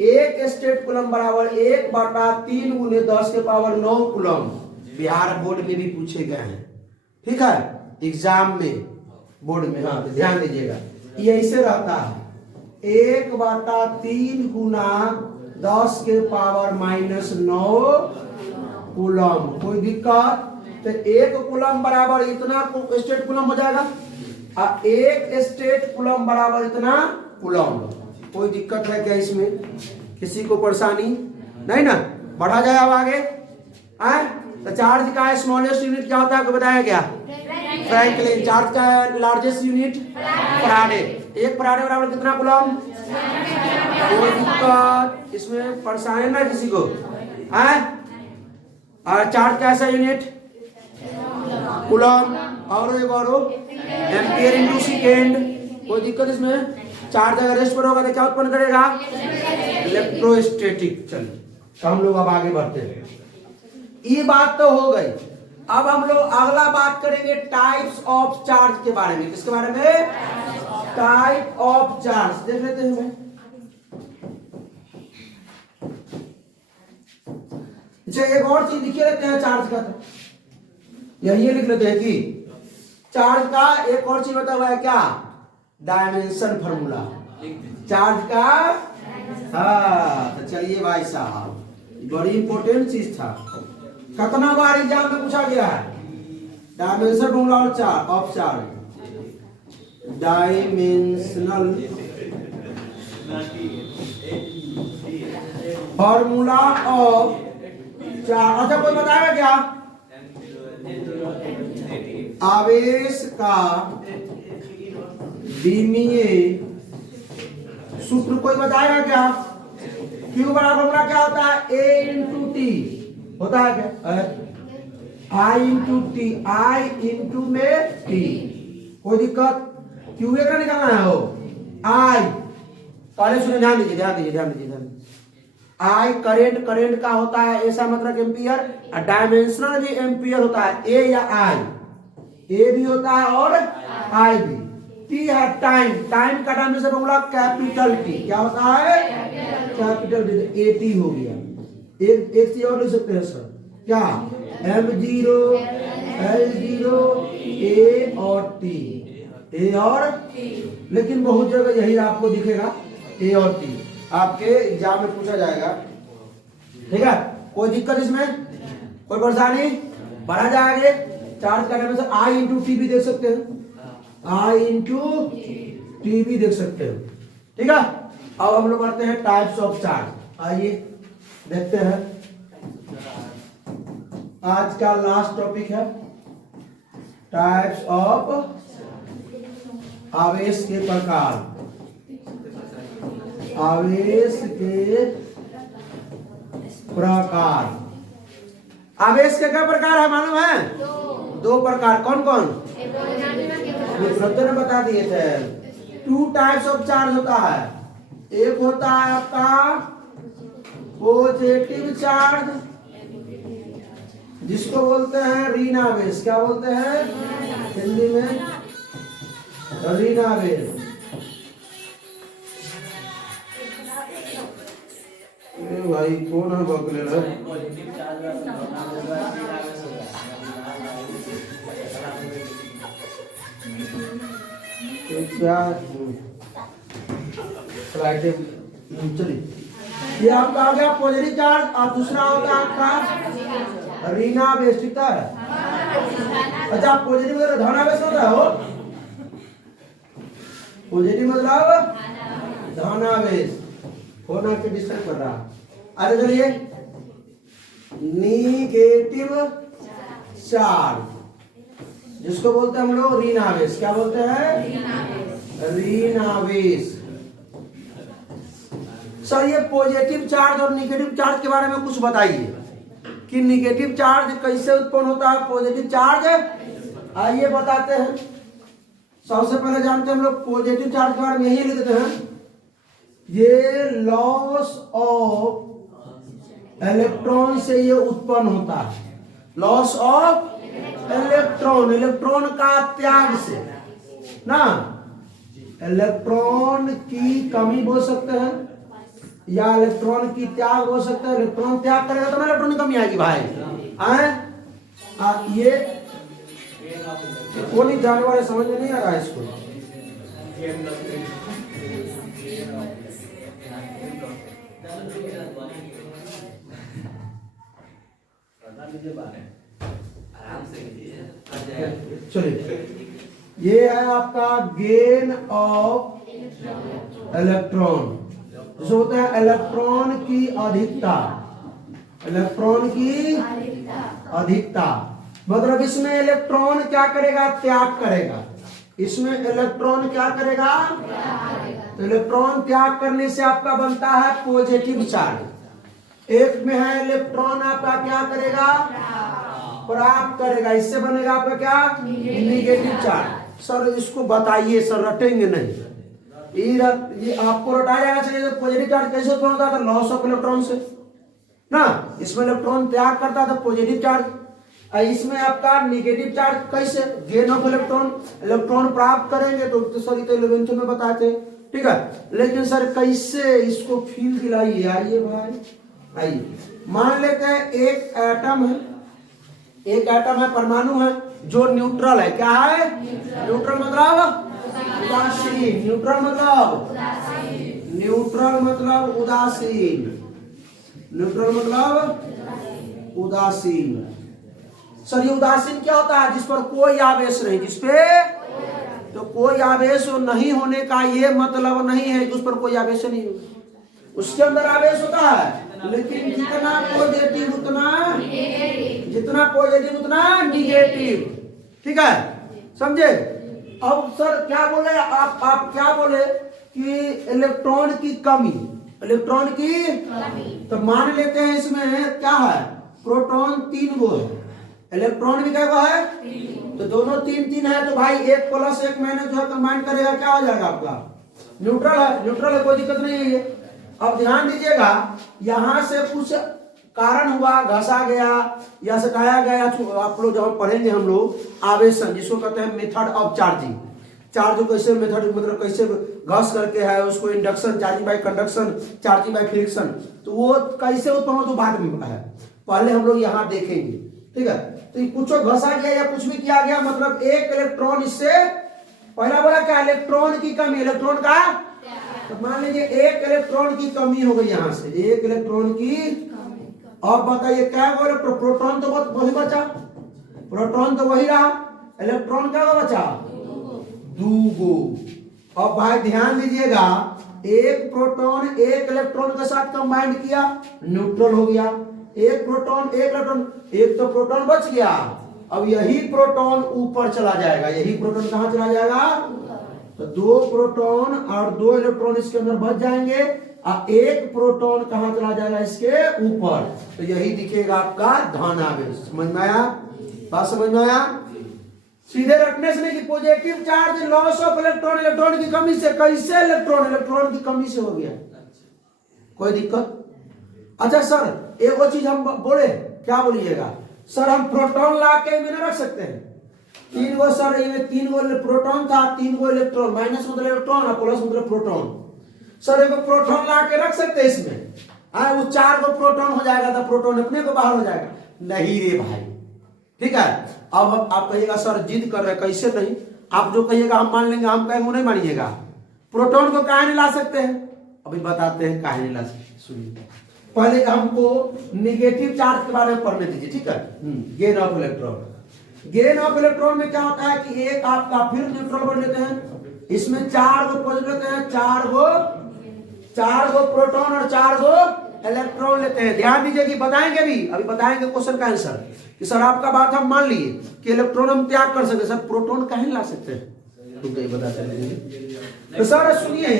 1 स्टेट कूलम बराबर 1/3 गुने 10 के पावर 9 कूलम। बिहार बोर्ड में भी पूछे गए हैं, ठीक है, एग्जाम में, बोर्ड में। हाँ तो ध्यान दीजिएगा, ये ऐसे रहता है 1/3 गुना 10 के पावर -9 कूलम। कोई दिक्कत, तो 1 कूलम बराबर इतना स्टेट कूलम हो जाएगा, और 1 स्टेट कूलम बराबर इतना कूलम। कोई दिक्कत है क्या इसमें, किसी को परेशानी नहीं ना। बढ़ा जाए अब आगे। तो चार्ज का स्मॉलेस्ट यूनिट क्या होता है, आपको बताया गया, फ्रैंकलिन। चार्ज का लार्जेस्ट यूनिट फराडे। 1 फराडे बराबर कितना कूलम। कोई दिक्कत इसमें, परेशानी ना किसी को। और चार्ज का ऐसा यूनिट कूलम, और एक और एम्पियर इनटू सेकेंड। कोई दिक्कत इसमें। चार्ज अगर रेस्ट पर होगा तो क्या उत्पन्न करेगा, इलेक्ट्रोस्टैटिक। चलिए तो हम लोग अब आगे बढ़ते हैं। ये बात तो हो गई। अब हम लोग अगला बात करेंगे टाइप्स ऑफ चार्ज के बारे में। किसके बारे में, टाइप ऑफ चार्ज। देख लेते हैं हमें। अच्छा एक और चीज लिखे लेते हैं चार्ज का, तो यही लिख लेते हैं कि चार्ज का एक और चीज बता हुआ है क्या, डायमेंशन फार्मूला चार्ज का। हाँ तो चलिए भाई साहब, बड़ी इंपॉर्टेंट चीज था, कितना बार एग्जाम में पूछा गया है। डायमेंशन फार्मूला और charge of charge, dimensional formula of charge. अच्छा कोई बताएगा क्या, आवेश का विमीय सूत्र कोई बताएगा क्या। क्यू बराबर फॉर्मूला क्या होता है, A इंटू टी होता है क्या, I into T, I into में टी। कोई दिक्कत, क्यू एक निकालना है हो, I पहले सुने, ध्यान दीजिए ध्यान दीजिए ध्यान दीजिए ध्यान दीजिए। I करंट, करंट का होता है ऐसा मतलब एम्पियर, और डायमेंशनल भी एम्पियर होता है, A या I, A भी होता है और I भी। टी है टाइम, टाइम का डायमेंशन फॉर्मूला कैपिटल टी, क्या होता है, कैपिटल टी, AT हो गया। एक चीज और लिख सकते हैं सर, क्या, M0 L0 A और T, A और, लेकिन बहुत जगह यही आपको दिखेगा A और T, आपके एग्जाम में पूछा जाएगा, ठीक है। कोई दिक्कत इसमें, कोई परेशानी। बढ़ा जाएगा चार्ज का डायमेंशन, I इंटू टी भी देख सकते हैं, I इंटू टी भी देख सकते हैं, ठीक है। अब हम लोग बढ़ते हैं टाइप्स ऑफ चार्ज। आइए देखते हैं, आज का लास्ट टॉपिक है टाइप्स ऑफ आवेश के प्रकार। आवेश के प्रकार, आवेश के क्या प्रकार है मालूम है, 2 प्रकार। कौन कौन, ने बता दिए थे। 2 टाइप्स ऑफ चार्ज होता है, एक होता है आपका पॉजिटिव चार्ज, जिसको बोलते हैं ऋण आवेश। क्या बोलते हैं हिंदी में, ऋण आवेश। भाई कौन है बकले ना, क्या चलिए, ये आपका आ गया पॉजिटिव चार्ज और दूसरा होता है आपका ऋणावेश, ठीक है। अच्छा पॉजिटिव मतलब धनावेश होता है, हो पॉजिटिव मतलब धनावेश होना के डिस्टर्ब कर रहा। आगे चलिए, निगेटिव चार्ज जिसको बोलते हैं हम लोग ऋणावेश, क्या बोलते हैं ऋणावेश। सर ये पॉजिटिव चार्ज और निगेटिव चार्ज के बारे में कुछ बताइए कि निगेटिव चार्ज कैसे उत्पन्न होता है, पॉजिटिव चार्ज आइए बताते हैं। सबसे पहले जानते हैं हम लोग पॉजिटिव चार्ज के बारे में, यही लिखते हैं, ये लॉस ऑफ इलेक्ट्रॉन से ये उत्पन्न होता है, लॉस ऑफ इलेक्ट्रॉन, इलेक्ट्रॉन का त्याग से ना, इलेक्ट्रॉन की कमी बोल सकते हैं या इलेक्ट्रॉन की त्याग हो सकता है। इलेक्ट्रॉन त्याग करेगा तो ना इलेक्ट्रॉन की कमी आएगी भाई। ये वो नहीं जानवर है, समझ में नहीं आ रहा है इसको। चलिए, ये है आपका गेन ऑफ इलेक्ट्रॉन, जो होता है इलेक्ट्रॉन की अधिकता, इलेक्ट्रॉन की अधिकता मतलब इसमें इलेक्ट्रॉन क्या करेगा, त्याग करेगा। इसमें इलेक्ट्रॉन क्या करेगा, तो इलेक्ट्रॉन त्याग करने से आपका बनता है पॉजिटिव चार्ज। एक में है इलेक्ट्रॉन आपका क्या करेगा, प्राप्त करेगा, इससे बनेगा आपका क्या निगेटिव चार्ज। सर इसको बताइए सर, रटेंगे नहीं, ये आपको रटाया जाना चाहिए। पॉजिटिव चार्ज कैसे उत्पन्न होता था, लॉस ऑफ इलेक्ट्रॉन से ना, इसमें इलेक्ट्रॉन त्याग करता था पॉजिटिव चार्ज, इसमें आपका निगेटिव चार्ज कैसे, गेन ऑफ इलेक्ट्रॉन, इलेक्ट्रॉन प्राप्त करेंगे तो सर तो 11th में बताते, ठीक है। लेकिन सर कैसे इसको फील दिलाइए, आइए भाई आइए। मान लेते हैं एक एटम है, एक एटम है, परमाणु है जो न्यूट्रल है, क्या है न्यूट्रल मतलब उदासीन, न्यूट्रल मतलब न्यूट्रल मतलब उदासीन, न्यूट्रल मतलब उदासीन। सर ये उदासीन क्या होता है, जिस पर कोई आवेश नहीं, जिसपे तो कोई आवेश नहीं होने का ये मतलब नहीं है कि उस पर कोई आवेश नहीं हो, उसके अंदर आवेश होता है, लेकिन जितना पॉजिटिव उतना जितना पॉजिटिव उतना निगेटिव, ठीक है, समझे। अब सर क्या बोले आप क्या बोले कि इलेक्ट्रॉन की कमी, इलेक्ट्रॉन की तो मान लेते हैं इसमें क्या है, प्रोटॉन 3 गो है, इलेक्ट्रॉन भी क्या है, तो दोनों 3 है, तो भाई 1 + 1 मैंने जो है कंबाइन करेगा क्या हो जाएगा आपका न्यूट्रल है, न्यूट्रल है, कोई दिक्कत नहीं है ये। अब ध्यान दीजिएगा, यहां से कुछ कारण हुआ, घसा गया या सटाया गया, आप लोग जब पढ़ेंगे हम लोग आवेशन, जिसको कहते हैं मेथड ऑफ चार्जिंग, चार्ज कैसे मेथड मतलब कैसे घस करके है उसको, induction, charging by conduction, charging by friction, तो वो कैसे उत्पन्न हो तो बाद में है, पहले हम लोग यहाँ देखेंगे, ठीक है। तो कुछ घसा गया या कुछ भी किया गया, मतलब एक इलेक्ट्रॉन इससे, पहला बोला क्या, इलेक्ट्रॉन की कमी, इलेक्ट्रॉन का, तो मान लीजिए एक इलेक्ट्रॉन की कमी हो गई, यहां से एक इलेक्ट्रॉन की। अब बताइए क्या बोले, प्रोटॉन तो वही बचा, प्रोटॉन तो वही रहा, इलेक्ट्रॉन क्या बचा 2 गो। अब भाई ध्यान दीजिएगा, एक प्रोटॉन एक इलेक्ट्रॉन के साथ कंबाइंड किया, न्यूट्रल हो गया, एक प्रोटॉन एक इलेक्ट्रॉन, एक तो प्रोटॉन बच गया। अब यही प्रोटॉन ऊपर चला जाएगा, यही प्रोटॉन कहां चला जाएगा, तो 2 प्रोटॉन और 2 इलेक्ट्रॉन इसके अंदर बच जाएंगे, और एक प्रोटॉन कहां चला जाएगा, इसके ऊपर, तो यही दिखेगा आपका धनावेश। समझ में आया, बात समझ में आया, सीधे रखने से नहीं कि positive charge loss of electron, electron की कमी से, कैसे इलेक्ट्रॉन की कमी से हो गया, कोई दिक्कत। अच्छा सर एक और चीज हम बोले, क्या बोलिएगा सर, हम प्रोटॉन ला के में रख सकते हैं 3 गो, सर इनमें 3 गो प्रोटॉन था, 3 गो इलेक्ट्रॉन, माइनस मतलब इलेक्ट्रॉन और प्लस मतलब प्रोटॉन, सर एक प्रोटॉन ला के रख सकते हैं इसमें, वो 4 गो प्रोटॉन हो जाएगा, तो प्रोटॉन अपने को बाहर हो जाएगा, नहीं रे भाई, ठीक है। अब आप कहिएगा सर जिद कर रहे कैसे नहीं, आप जो कहिएगा हम मान लेंगे, हम कहेंगे नहीं मानिएगा। प्रोटॉन को काहे नहीं ला सकते हैं, अभी बताते हैं काहे नहीं ला सकते। सुनिए, पहले हमको निगेटिव चार्ज के बारे में पढ़ने दीजिए, ठीक है। Gain of electron. Gain of electron में क्या होता है कि एक आपका फिर न्यूट्रल बन लेते हैं, इसमें 4 गो पॉजिटिव लेते हैं, 4 गो प्रोटॉन और 4 गो इलेक्ट्रॉन लेते हैं। ध्यान दीजिए कि बताएंगे भी, अभी बताएंगे क्वेश्चन का आंसर कि सर आपका बात हम मान लिए कि इलेक्ट्रॉन हम त्याग कर सकते, सर प्रोटॉन काहे नहीं ला सकते हैं, तो ये बताते हैं। तो सर सुनिए,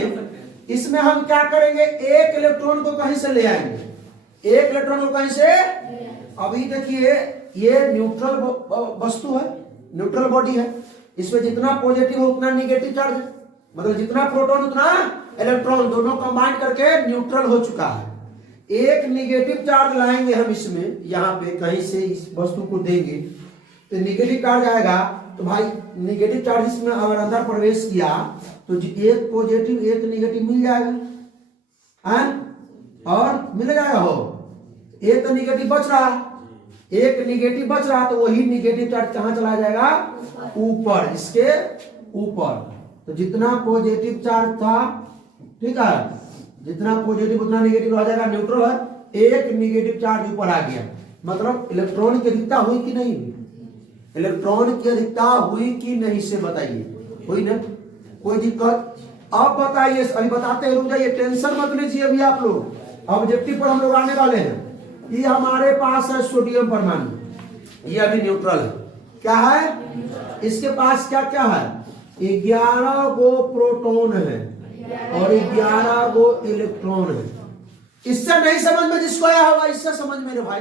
इसमें हम क्या करेंगे, एक इलेक्ट्रॉन को कहीं से ले आएंगे, एक इलेक्ट्रॉन को कहीं से। अभी देखिए ये न्यूट्रल वस्तु है, न्यूट्रल बॉडी है, इसमें जितना पॉजिटिव हो उतना निगेटिव चार्ज है, मतलब जितना प्रोटॉन उतना इलेक्ट्रॉन, दोनों कंबाइन करके न्यूट्रल हो चुका है। एक निगेटिव चार्ज लाएंगे हम इसमें, यहाँ पे कहीं से इस वस्तु को देंगे तो निगेटिव चार्ज आएगा। तो भाई निगेटिव चार्ज इसमें अगर अंदर प्रवेश किया तो एक पॉजिटिव एक निगेटिव मिल जाएगा, और मिल जाएगा हो, एक तो निगेटिव बच रहा, एक निगेटिव बच रहा, तो वही निगेटिव चार्ज कहाँ चला जाएगा, ऊपर, इसके ऊपर। तो जितना पॉजिटिव चार्ज था, ठीक है, जितना पॉजिटिव उतना निगेटिव आ जाएगा, न्यूट्रल है, एक निगेटिव चार्ज ऊपर आ गया, मतलब इलेक्ट्रॉन की अधिकता हुई कि नहीं, इलेक्ट्रॉन की अधिकता हुई कि नहीं से बताइए, हुई ना, कोई दिक्कत। अब बताइए, अभी बताते हैं, रुक जाइए, टेंशन मत लीजिए अभी आप लोग, ऑब्जेक्टिव पर हम लोग आने वाले हैं। ये हमारे पास है सोडियम परमाणु, ये अभी न्यूट्रल है, क्या है, इसके पास क्या क्या है, 11 गो प्रोटॉन है और 11 गो इलेक्ट्रॉन है। इससे नहीं समझ में जिसको आया होगा, इससे समझ मेरे भाई,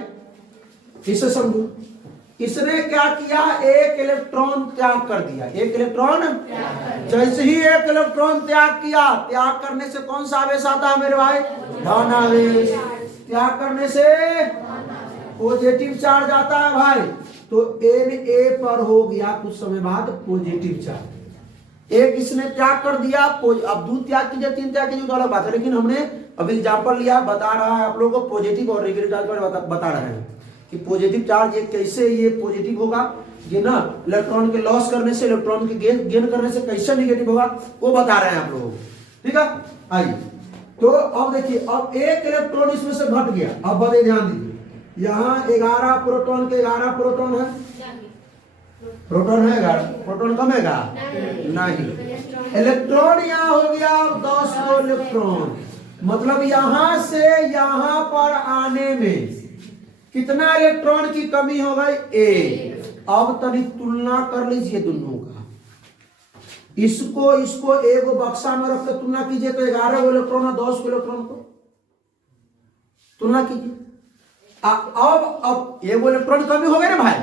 इससे समझो। इसने क्या किया, एक इलेक्ट्रॉन त्याग कर दिया, एक इलेक्ट्रॉन, जैसे ही एक इलेक्ट्रॉन त्याग किया, त्याग करने से कौन सा आवेश आता है मेरे भाई, धन आवेश। त्याग करने से पॉजिटिव चार्ज आता है भाई, तो Na पर हो गया कुछ समय बाद पॉजिटिव चार्ज। एक इसने त्याग कर दिया, अब 2 त्याग कीजिए 3 त्याग कीजिए तो अलग बात है, लेकिन हमने अभी एग्जाम्पल लिया, बता रहा है आप लोगों को पॉजिटिव और नेगेटिव चार्ज बता रहे हैं कि पॉजिटिव चार्ज ये कैसे ये पॉजिटिव होगा, ये ना इलेक्ट्रॉन के लॉस करने से, इलेक्ट्रॉन के गेन करने से कैसे नेगेटिव होगा, वो बता रहे हैं आप लोगों को, ठीक है। आइए, तो अब देखिए, अब एक इलेक्ट्रॉन इसमें से घट गया, अब बड़े ध्यान दीजिए, यहाँ 11 प्रोटॉन के 11 प्रोटॉन है, प्रोटॉन है 11, प्रोटॉन कमेगा नहीं, इलेक्ट्रॉन यहाँ हो गया 10 गो इलेक्ट्रॉन, मतलब यहां से यहां पर आने में कितना इलेक्ट्रॉन की कमी हो गई, 1। अब तनी तुलना कर लीजिए दोनों का, इसको एक बक्सा में रख के तुलना कीजिए तो 11 गो इलेक्ट्रॉन और 10 गो इलेक्ट्रॉन को तुलना कीजिए। अब एक इलेक्ट्रॉन कमी हो गई ना भाई,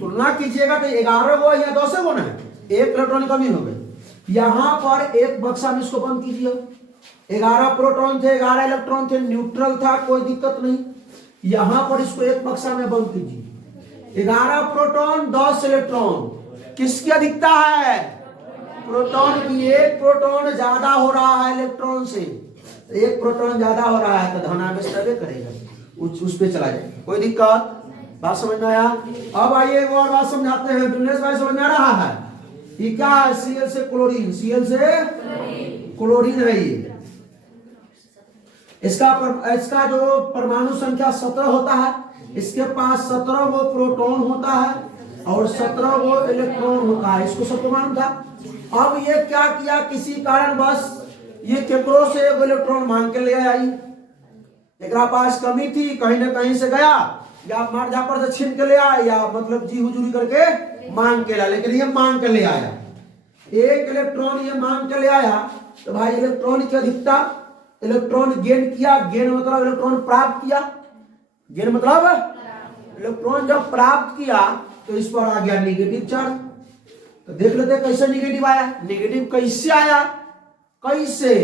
तुलना कीजिएगा तो 11 गो या 10 गो ना, एक इलेक्ट्रॉन कमी हो गई। यहां पर एक बक्सा में इसको बंद कीजिए, 11 प्रोटॉन थे, 11 इलेक्ट्रॉन थे, न्यूट्रल था, कोई दिक्कत नहीं। यहां पर इसको एक बक्सा में बंद कीजिए, 11 प्रोटॉन 10 इलेक्ट्रॉन, किसकी अधिकता है, प्रोटॉन की। एक प्रोटॉन ज्यादा हो रहा है इलेक्ट्रॉन से, एक प्रोटॉन ज्यादा हो रहा है तो धनावेश तभी करेगा, उस पे चला जाएगा, कोई दिक्कत, बात समझ में आया। अब आइए एक और बात समझाते हैं, दिनेश भाई समझ में आ रहा है, ये क्या है, Cl से क्लोरीन, Cl से क्लोरीन है ये, इसका जो परमाणु संख्या 17 होता है, इसके पास 17 गो प्रोटॉन होता है और 17 गो इलेक्ट्रॉन होता है, इसको सबको मालूम था। अब ये क्या किया, किसी कारण बस ये केकरो से एक इलेक्ट्रॉन मांग के ले आई, एक पास कमी थी, कहीं ना कहीं से गया या मार झापर से छीन के ले आया, या मतलब जी हुजूरी करके मांग के लाया, लेकिन ये मांग के ले आया, एक इलेक्ट्रॉन ये मांग के ले आया। तो भाई इलेक्ट्रॉन की अधिकता, इलेक्ट्रॉन गेन किया, गेन मतलब इलेक्ट्रॉन प्राप्त किया, गेन मतलब इलेक्ट्रॉन जब प्राप्त किया तो इस पर आ गया निगेटिव चार्ज। तो देख लेते कैसे निगेटिव आया, निगेटिव कैसे आया, कैसे,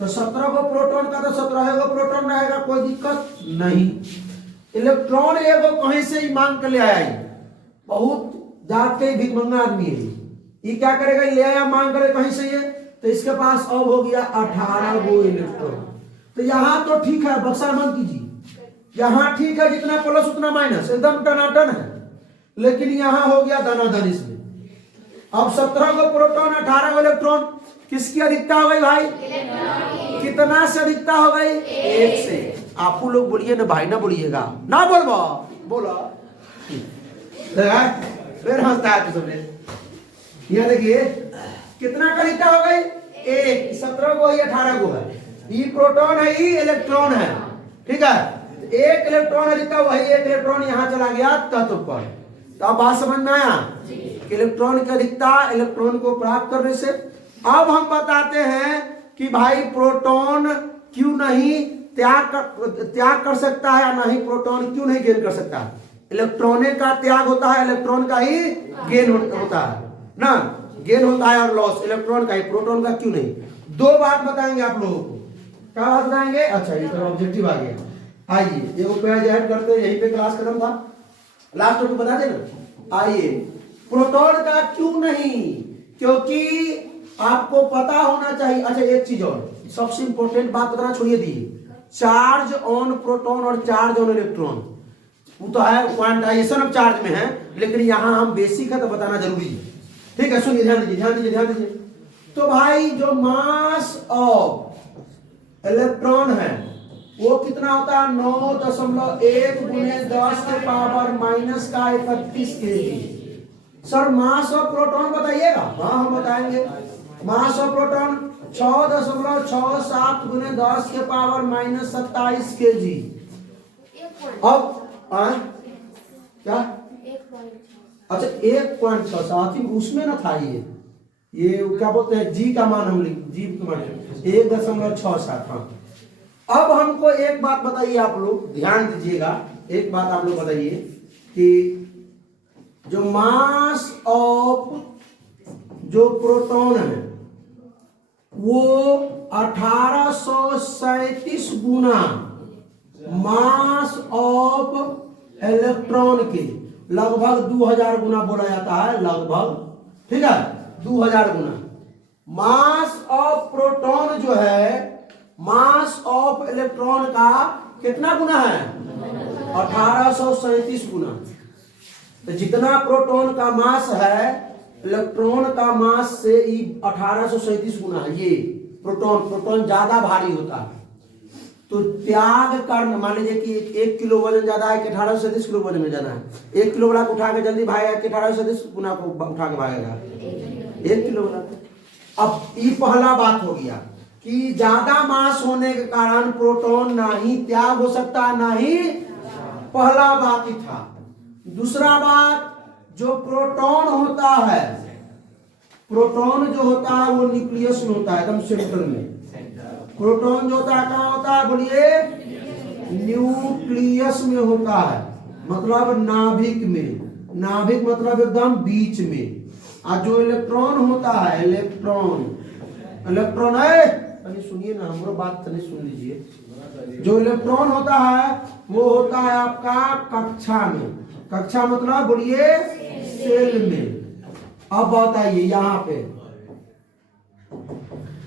तो 17 गो प्रोटॉन का तो 17 गो प्रोटॉन रहेगा, कोई दिक्कत नहीं। इलेक्ट्रॉन एगो कहीं से ही मांग कर ले आया, बहुत जाते भिखमंगा आदमी है, ये क्या करेगा, ले आया मांग करे कहीं से ये, तो इसके पास अब हो गया 18 गो इलेक्ट्रॉन। तो यहां तो ठीक है, बक्सा बंद कीजिए, यहां ठीक है, जितना प्लस उतना माइनस, एकदम टनाटन है, लेकिन यहां हो गया धनाधन इसमें। अब 17 को प्रोटॉन 18 को इलेक्ट्रॉन, किसकी अधिकता हो गई भाई? कितना से अधिकता हो गई? 1 से। आप लोग बोलिए ना भाई, ना बोलिएगा, ना बोलबो, बोलो फिर हंसता है तो सबने। यहाँ देखिए कितना का अधिकता हो गई? 1। 17 को, 18 को है, ये प्रोटॉन है, ये इलेक्ट्रॉन है, ठीक है। एक इलेक्ट्रॉन अधिकता, वही एक इलेक्ट्रॉन यहाँ चला गया तत्व पर। तो अब बात समझ में आया कि इलेक्ट्रॉन की अधिकता इलेक्ट्रॉन को प्राप्त करने से। अब हम बताते हैं कि भाई प्रोटॉन क्यों नहीं त्याग कर सकता है, या नहीं प्रोटॉन क्यों नहीं गेन कर सकता। इलेक्ट्रॉन का त्याग होता है, इलेक्ट्रॉन का ही गेन होता है ना, गेन होता है और लॉस इलेक्ट्रॉन का ही, प्रोटॉन का क्यों नहीं। 2 बात बताएंगे आप लोगों को। क्या बात बताएंगे? अच्छा ये तो ऑब्जेक्टिव आ गया। आइए एक पेज ऐड करते हैं, यहीं पे क्लास खत्म था, लास्ट टॉपिक बता देना। आइए प्रोटॉन का क्यों नहीं, क्योंकि आपको पता होना चाहिए। अच्छा एक चीज और सबसे इंपॉर्टेंट बात बताना छोड़िए दी, चार्ज ऑन प्रोटॉन और चार्ज ऑन इलेक्ट्रॉन, वो तो है क्वांटाइजेशन ऑफ चार्ज में है, लेकिन यहां हम बेसिक है तो बताना जरूरी है, ठीक है। सुनिए, ध्यान दीजिए, ध्यान दीजिए, ध्यान दीजिए। तो भाई जो मास ऑफ इलेक्ट्रॉन है वो कितना होता है? 9.1 गुने 10 के पावर माइनस का 31 kg। Sir mass of proton बताइएगा। हाँ हम बताएंगे। मास ऑफ प्रोटॉन 6.67 गुने 10 के पावर माइनस 27 kg। अब क्या? अच्छा 1.6 उसमें ना था, ये क्या बोलते हैं, जी का मान हम जी का मान 1.67। हाँ अब हमको एक बात बताइए, आप लोग ध्यान दीजिएगा, एक बात आप लोग बताइए कि जो मास ऑफ जो प्रोटॉन है वो 1837 गुना मास ऑफ इलेक्ट्रॉन के लगभग 2000 गुना बोला जाता है, लगभग, ठीक है, 2000 गुना। मास ऑफ प्रोटॉन जो है मास ऑफ इलेक्ट्रॉन का कितना गुना है? 1837 गुना। तो जितना प्रोटॉन का मास है इलेक्ट्रॉन का मास से 1837 गुना है। ये प्रोटॉन ज्यादा भारी होता है, तो त्याग करना, मान लीजिए कि 1 किलो वजन ज्यादा है कि 1837 किलो वजन में जाना है, 1 किलो वाला को उठा के जल्दी भागेगा कि 1837 गुना को उठा के भागेगा? 1 किलो वाला। अब ये पहला बात हो गया कि ज्यादा मास होने के कारण प्रोटॉन ना ही त्याग हो सकता, ना ही, पहला बात ही था। दूसरा बात, जो प्रोटॉन होता है, प्रोटॉन जो होता है वो न्यूक्लियस में होता है, एकदम सेंटर में। प्रोटॉन जो होता है कहाँ होता है बोलिए? न्यूक्लियस में होता है, मतलब नाभिक में। नाभिक मतलब एकदम बीच में। और जो इलेक्ट्रॉन होता है, इलेक्ट्रॉन है, सुनिए ना हमारा बात, तनी सुन लीजिए। जो इलेक्ट्रॉन होता है वो होता है आपका कक्षा में। कक्षा मतलब बोलिए सेल में। अब बताइए यहाँ पे,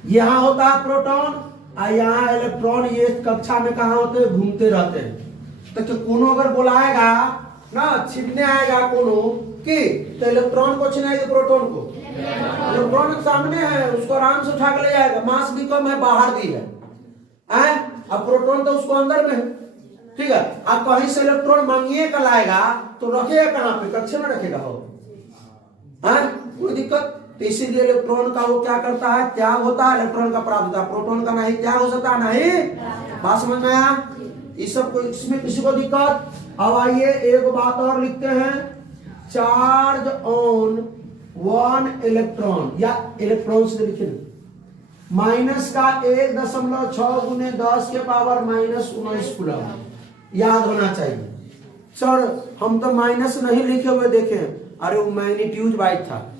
यहाँ होता है प्रोटॉन और यहाँ इलेक्ट्रॉन, ये कक्षा में कहाँ होते हैं? घूमते रहते हैं। तो कोनो अगर बुलाएगा ना, छिपने आएगा कोनो की, तो इलेक्ट्रॉन को छिनाएगा प्रोटॉन को? इलेक्ट्रॉन सामने है, उसको आराम से उठा के ले जाएगा, मास भी कम है, बाहर भी है। अब प्रोटॉन तो उसको अंदर में है, ठीक है। अब कहीं से इलेक्ट्रॉन मांगिए का लाएगा तो रखेगा कहाँ पे? कक्षा में रखेगा हो, कोई दिक्कत? तो इसीलिए इलेक्ट्रॉन का वो क्या करता है? त्याग होता है, इलेक्ट्रॉन का प्राप्त होता है। प्रोटॉन का नहीं त्याग हो सकता, नहीं। बात समझ में आया? इस सब को, इसमें किसी को दिक्कत? अब आइए एक बात और लिखते हैं, चार्ज ऑन 1 इलेक्ट्रॉन, या इलेक्ट्रॉन से लिखे माइनस का 1.6 गुने 10 के पावर माइनस 19 कूलम, याद होना चाहिए। सर हम तो माइनस नहीं लिखे हुए देखे, अरे वो मैग्नीट्यूड वाइज था,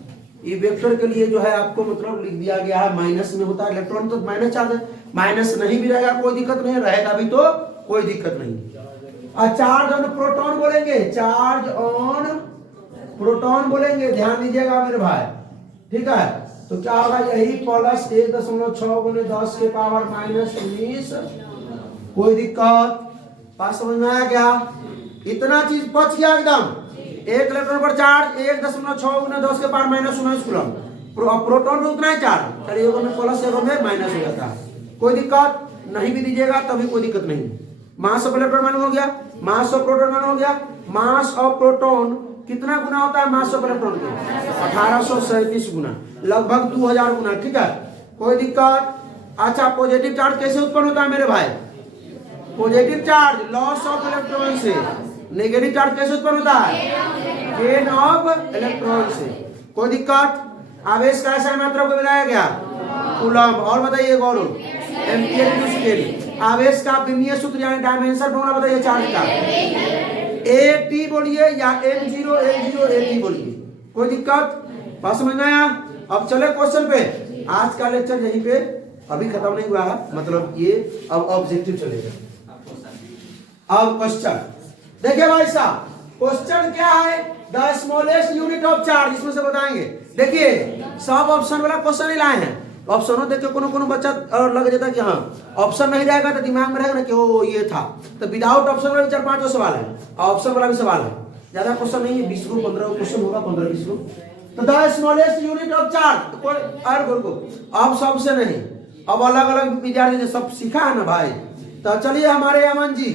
ये वेक्टर के लिए जो है आपको मतलब लिख दिया गया है, माइनस में होता है इलेक्ट्रॉन, तो माइनस चार्ज है। माइनस नहीं भी रहेगा कोई दिक्कत नहीं, रहेगा भी तो कोई दिक्कत नहीं। और चार्ज ऑन प्रोटॉन बोलेंगे, चार्ज ऑन प्रोटॉन बोलेंगे, ध्यान दीजिएगा मेरे भाई, ठीक है। तो क्या होगा? यही प्लस 1.6 गुने 10 के पावर माइनस 19। कोई दिक्कत? बात समझ में आया क्या? इतना चीज बच गया एकदम, एक इलेक्ट्रॉन पर चार्ज 1.6 गुना 10 के पावर -19 कूलम। प्रोटॉन भी उतना ही चार्ज, चलिए एगो में प्लस एगो में माइनस हो जाता है। कोई दिक्कत नहीं भी दीजिएगा तभी कोई दिक्कत नहीं। मास ऑफ इलेक्ट्रॉन मालूम हो गया, मास ऑफ प्रोटॉन मालूम हो गया। मास ऑफ प्रोटॉन कितना गुना होता है मास ऑफ इलेक्ट्रॉन के? 1837 गुना, लगभग 2000 गुना। ठीक है, कोई दिक्कत? अच्छा, पॉजिटिव चार्ज कैसे उत्पन्न होता है मेरे भाई? Positive charge loss of electron से। नेगेटिव चार्ज कैसे उत्पन्न होता है? गेन ऑफ इलेक्ट्रॉन से। कोई दिक्कत? आवेश का ऐसा मात्रा को बताया गया कूलम। और बताइए गौरव, एम्पियर इनटू सेकेंड। आवेश का विमीय सूत्र यानी डायमेंशन फॉर्मूला बताइए चार्ज का। AT बोलिए या M0 L0 AT बोलिए। कोई दिक्कत? बात समझ में आया? अब चले क्वेश्चन पे। आज का लेक्चर यहीं पे अभी खत्म नहीं हुआ है, मतलब ये अब ऑब्जेक्टिव चलेगा। अब क्वेश्चन देखिए भाई साहब, क्वेश्चन क्या है? The smallest unit of charge, इसमें से बताएंगे। देखिए सब ऑप्शन वाला क्वेश्चन ही लाए हैं। ऑप्शनों देख के कोनो बच्चा और लग जाता है कि हाँ ऑप्शन नहीं रहेगा तो दिमाग में रहेगा ना कि ओ ये था। तो विदाउट ऑप्शन वाला 4-5 सवाल है, ऑप्शन वाला भी सवाल है। ज्यादा क्वेश्चन नहीं है, 20 को 15 क्वेश्चन होगा, 15-20 को। तो the smallest unit of charge को अब सबसे नहीं, अब अलग अलग विद्यार्थी ने सब सीखा है ना भाई। तो चलिए हमारे अमन जी,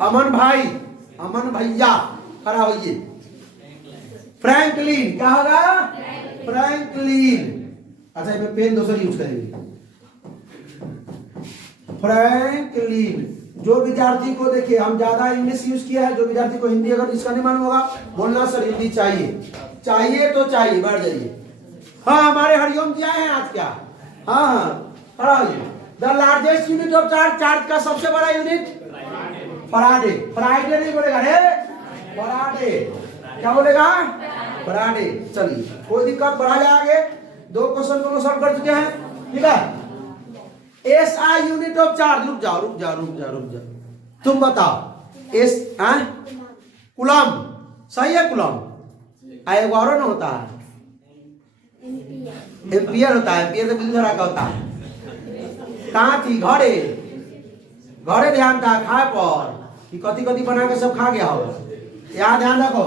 अमन भाई, अमन भैया खड़ा होइए। फ्रैंकलिन, क्या होगा? फ्रैंकलिन। अच्छा इसमें पेन दूसरा यूज करेंगे। फ्रैंकलिन। जो विद्यार्थी को देखिए हम ज्यादा इंग्लिश यूज किया है, जो विद्यार्थी को हिंदी अगर इसका नहीं मालूम होगा बोलना सर हिंदी चाहिए, चाहिए तो चाहिए, बढ़ जाइए। हाँ हमारे हरिओम जी आए हैं आज क्या? हाँ हाँ खड़ा होइए। The largest unit of charge, charge का सबसे बड़ा यूनिट फराडे। फ्राइडे नहीं बोलेगा रे, फराडे। क्या बोलेगा? फराडे। चलिए कोई दिक्कत? बढ़ा जाए आगे। 2 क्वेश्चन को सॉल्व कर चुके हैं। ठीक है। SI यूनिट ऑफ चार्ज, रुक जाओ। तुम बताओ। एस कूलम, सही है कूलम। एगो ना होता है एम्पियर होता है। एम्पियर तो बिजली धरा का होता है। कहाँ थी? घरे ध्यान था खाए पर कि कथी कथी बना के सब खा गया हो। यहाँ ध्यान रखो,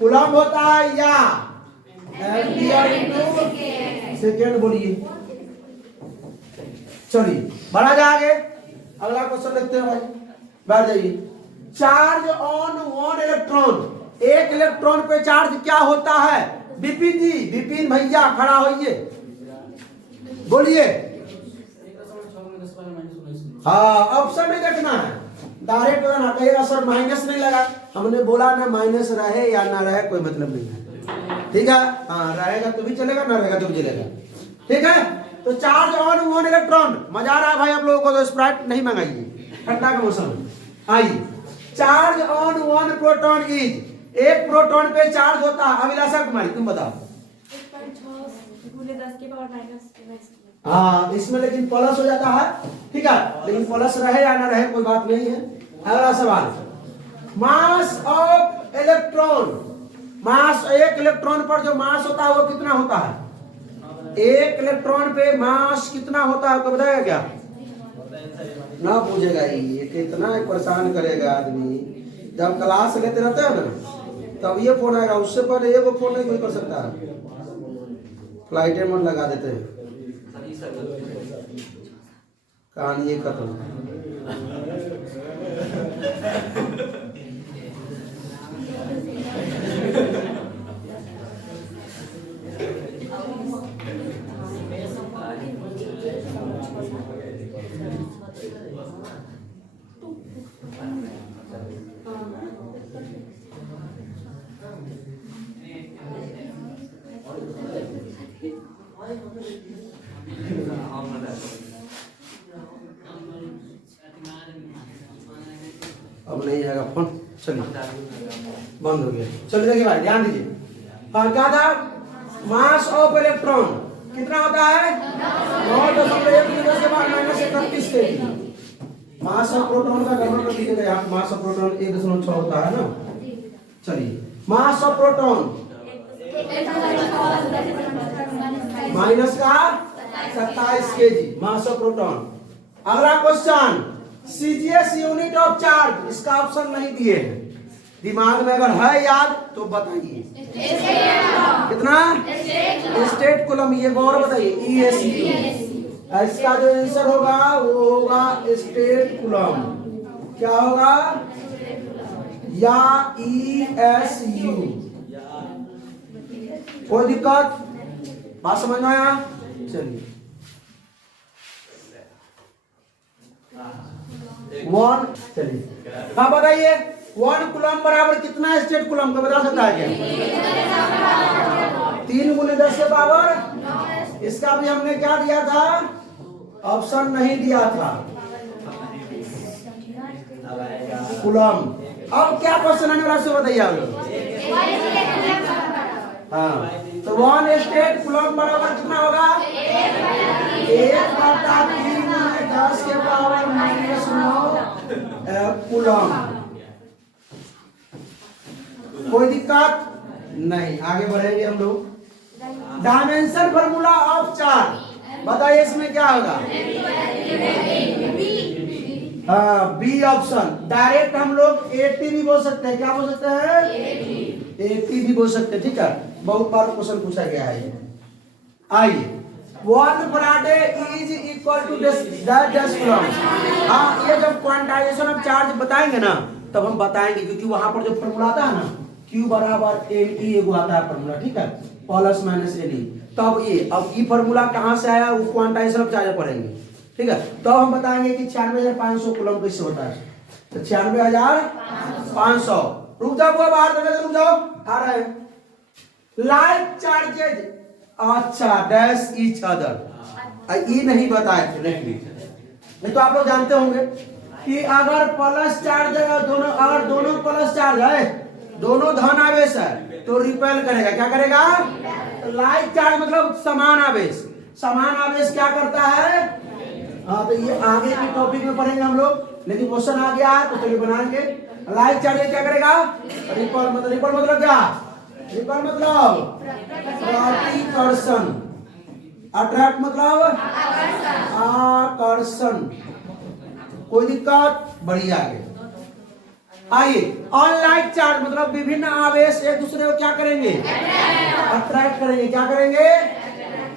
कूलम होता है या एम्पियर इनटू सेकेंड बोलिए। चलिए बढ़ा जाएंगे, अगला क्वेश्चन देखते हैं भाई, बैठ जाइए। चार्ज ऑन 1 इलेक्ट्रॉन, एक इलेक्ट्रॉन पे चार्ज क्या होता है? विपिन जी, विपिन भैया खड़ा होइए, बोलिए। हाँ ऑप्शन नहीं देखना है, डायरेक्ट ना कहिएगा सर माइनस नहीं लगा। हमने बोला ना माइनस रहे या ना रहे कोई मतलब नहीं है। ठीक है, हाँ रहेगा तो भी चलेगा, ना रहेगा तो भी चलेगा। ठीक है, तो चार्ज ऑन 1 इलेक्ट्रॉन। मजा आ रहा है भाई आप लोगों को? तो स्प्राइट नहीं मंगाइए, ठंडा का मौसम। आइए, चार्ज ऑन 1 प्रोटॉन इज, एक प्रोटॉन पे चार्ज होता है। अभिलाषा कुमारी तुम बताओ। हाँ इसमें लेकिन प्लस हो जाता है। ठीक है, लेकिन प्लस रहे या ना रहे कोई बात नहीं है। अगला सवाल, मास ऑफ इलेक्ट्रॉन, मास, एक इलेक्ट्रॉन पर जो मास होता है वो कितना होता है? एक इलेक्ट्रॉन पे मास कितना होता है आपको बताएगा क्या? ना पूछेगा ये, कितना परेशान करेगा आदमी। जब क्लास लेते रहते हैं ना तब ये फोन आएगा, उससे पहले ये वो फोन नहीं कोई कर सकता है। फ्लाइट मोड लगा देते हैं, कहानी ये खत्म। अब नहीं आएगा फोन, चलिए बंद हो गया। चलिए देखिए भाई ध्यान दीजिए। हाँ क्या था? मास ऑफ इलेक्ट्रॉन कितना होता है? 9.1 kg। मास ऑफ प्रोटॉन का गणना कर लीजिएगा यहाँ। मास ऑफ प्रोटॉन 1.6 होता है ना। चलिए मास ऑफ प्रोटॉन माइनस का 27 kg, मास ऑफ प्रोटॉन। अगला question, CGS unit of charge, इसका ऑप्शन नहीं दिए हैं। दिमाग में अगर है याद तो बताइए कितना स्टेट कूलम, ये गौर बताइए ESU। इसका जो आंसर होगा वो होगा स्टेट कूलम। क्या होगा या ESU। कोई दिक्कत, बात समझ में आया? चलिए 1, चलिए हाँ बताइए 1 कूलम बराबर कितना स्टेट कूलम का बता सकता है क्या? 3 × 10 के पावर, इसका भी हमने क्या दिया था, ऑप्शन नहीं दिया था कूलम। अब क्या क्वेश्चन आने वाला से बताइए आप लोग। हाँ तो 1 स्टेट कूलम बराबर कितना होगा 1/3 × 10 के पावर -9 कूलम। कोई दिक्कत नहीं, आगे बढ़ेंगे हम लोग। डायमेंशन फार्मूला ऑफ चार्ज बताइए इसमें क्या होगा। हाँ बी ऑप्शन। डायरेक्ट हम लोग 80 भी बोल सकते हैं, क्या बोल सकते हैं 80 भी बोल सकते हैं, ठीक है। बहुत बार क्वेश्चन पूछा गया है। आइए 1 faraday is equal to that coulomb. हाँ ये जब क्वांटाइजेशन ऑफ चार्ज बताएंगे ना तब हम बताएंगे, क्योंकि वहां पर जो फॉर्मूला आता है ना Q बराबर NE एगो आता है फॉर्मूला, ठीक है, प्लस माइनस NE। तब ये अब ये फॉर्मूला कहां से आया वो क्वांटाइजेशन ऑफ चार्ज पढ़ेंगे, ठीक है। तो हम बताएंगे कि 96,500 कूलम कैसे होता है। तो 96,500। रुक जाओ बाहर, रुक जाओ, आ रहे हैं। लाइक चार्जेज, अच्छा डैश ईच अदर, ये नहीं बताए थे नहीं तो आप लोग जानते होंगे कि अगर प्लस चार्ज है दोनों, अगर दोनों प्लस चार्ज है, दोनों धन आवेश है तो रिपेल करेगा। क्या करेगा? लाइक चार्ज मतलब समान आवेश। समान आवेश क्या करता है? हाँ तो ये आगे के टॉपिक में पढ़ेंगे हम लोग, लेकिन क्वेश्चन आ गया है तो चलिए बनाएंगे। लाइक चार्ज क्या करेगा? रिपेल मतलब क्या? रिपेल मतलब प्रतिकर्षण, अट्रैक्ट मतलब आकर्षण। कोई दिक्कत? बढ़िया आगे। आइए अनलाइक चार्ज मतलब विभिन्न आवेश एक दूसरे को क्या करेंगे? अट्रैक्ट करेंगे। क्या करेंगे?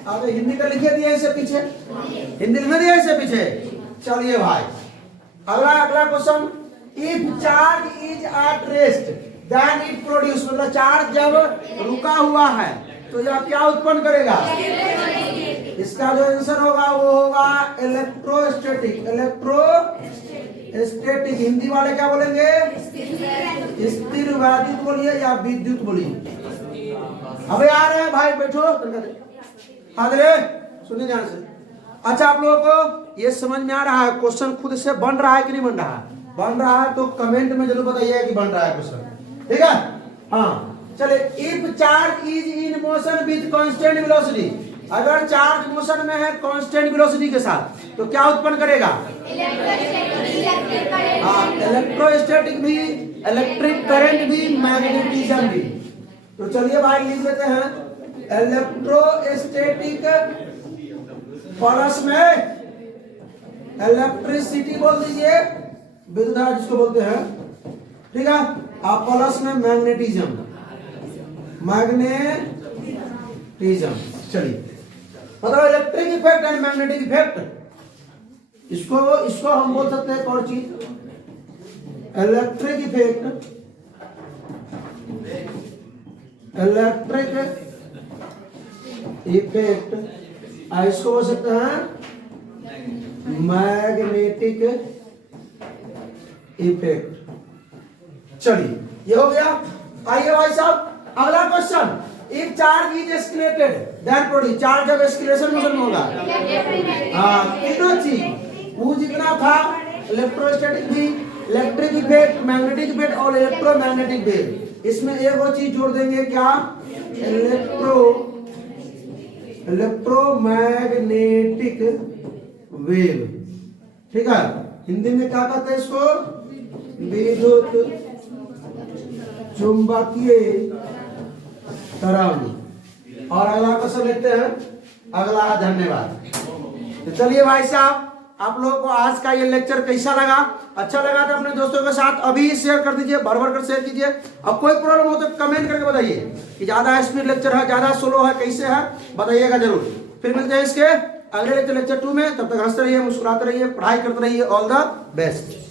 अब हिंदी का लिखे दिया इसे पीछे, हिंदी लिख दिया इसे पीछे। चलिए भाई अगला question. If charge is at rest then it produce, मतलब चार्ज जब रुका हुआ है तो यह क्या उत्पन्न करेगा? इसका जो आंसर होगा वो होगा इलेक्ट्रोस्टैटिक। इलेक्ट्रोस्टैटिक हिंदी वाले क्या बोलेंगे? स्थिर विद्युत बोलिए या विद्युत बोलिए। अबे आ रहे हैं भाई, बैठो अगले सुनिए ध्यान से। अच्छा आप लोगों को ये समझ में आ रहा है क्वेश्चन खुद से बन रहा है कि नहीं बन रहा है? बन रहा है तो कमेंट में जरूर बताइए कि बन रहा है क्वेश्चन, ठीक है। हाँ चलिए if charge is in motion with constant velocity, अगर चार्ज मोशन में है कांस्टेंट वेलोसिटी के साथ तो क्या उत्पन्न करेगा? इलेक्ट्रोस्टैटिक भी, इलेक्ट्रिक करंट भी, मैग्नेटिज्म भी। तो चलिए भाई लिख लेते हैं इलेक्ट्रोस्टैटिक प्लस में इलेक्ट्रिसिटी बोल दीजिए, विद्युत धारा जिसको बोलते हैं, ठीक है। आप प्लस में मैग्नेटिज्म, मैग्नेटिज्म। चलिए मतलब electric effect and magnetic effect, इसको हम बोल सकते हैं और चीज इलेक्ट्रिक इफेक्ट, इलेक्ट्रिक इफेक्ट, इसको बोल सकते हैं मैग्नेटिक इफेक्ट। चलिए ये हो गया। आइए भाई साहब अगला question. If charge is escalated then produce, charge जब एस्केलेशन मोशन में होगा, हाँ तीनों चीज वो जितना था, इलेक्ट्रोस्टैटिक भी, इलेक्ट्रिक इफेक्ट, मैग्नेटिक इफेक्ट और इलेक्ट्रोमैग्नेटिक वेव। इसमें एक और चीज जोड़ देंगे, क्या? इलेक्ट्रोमैग्नेटिक वेव, ठीक है। हिंदी में क्या कहते हैं इसको? विद्युत चुंबकीय तरंग। और अगला क्वेश्चन लेते हैं। अगला धन्यवाद। तो चलिए भाई साहब आप लोगों को आज का ये लेक्चर कैसा लगा। अच्छा लगा तो अपने दोस्तों के साथ अभी शेयर कर दीजिए, भर भर कर शेयर कीजिए। अब कोई प्रॉब्लम हो तो कमेंट करके बताइए कि ज्यादा स्पीड लेक्चर है, ज्यादा स्लो है, कैसे है, बताइएगा जरूर। फिर मिलते हैं इसके अगले लेक्चर 2 में। तब तक हंसते रहिए, मुस्कुराते रहिए, पढ़ाई करते रहिए। All the best.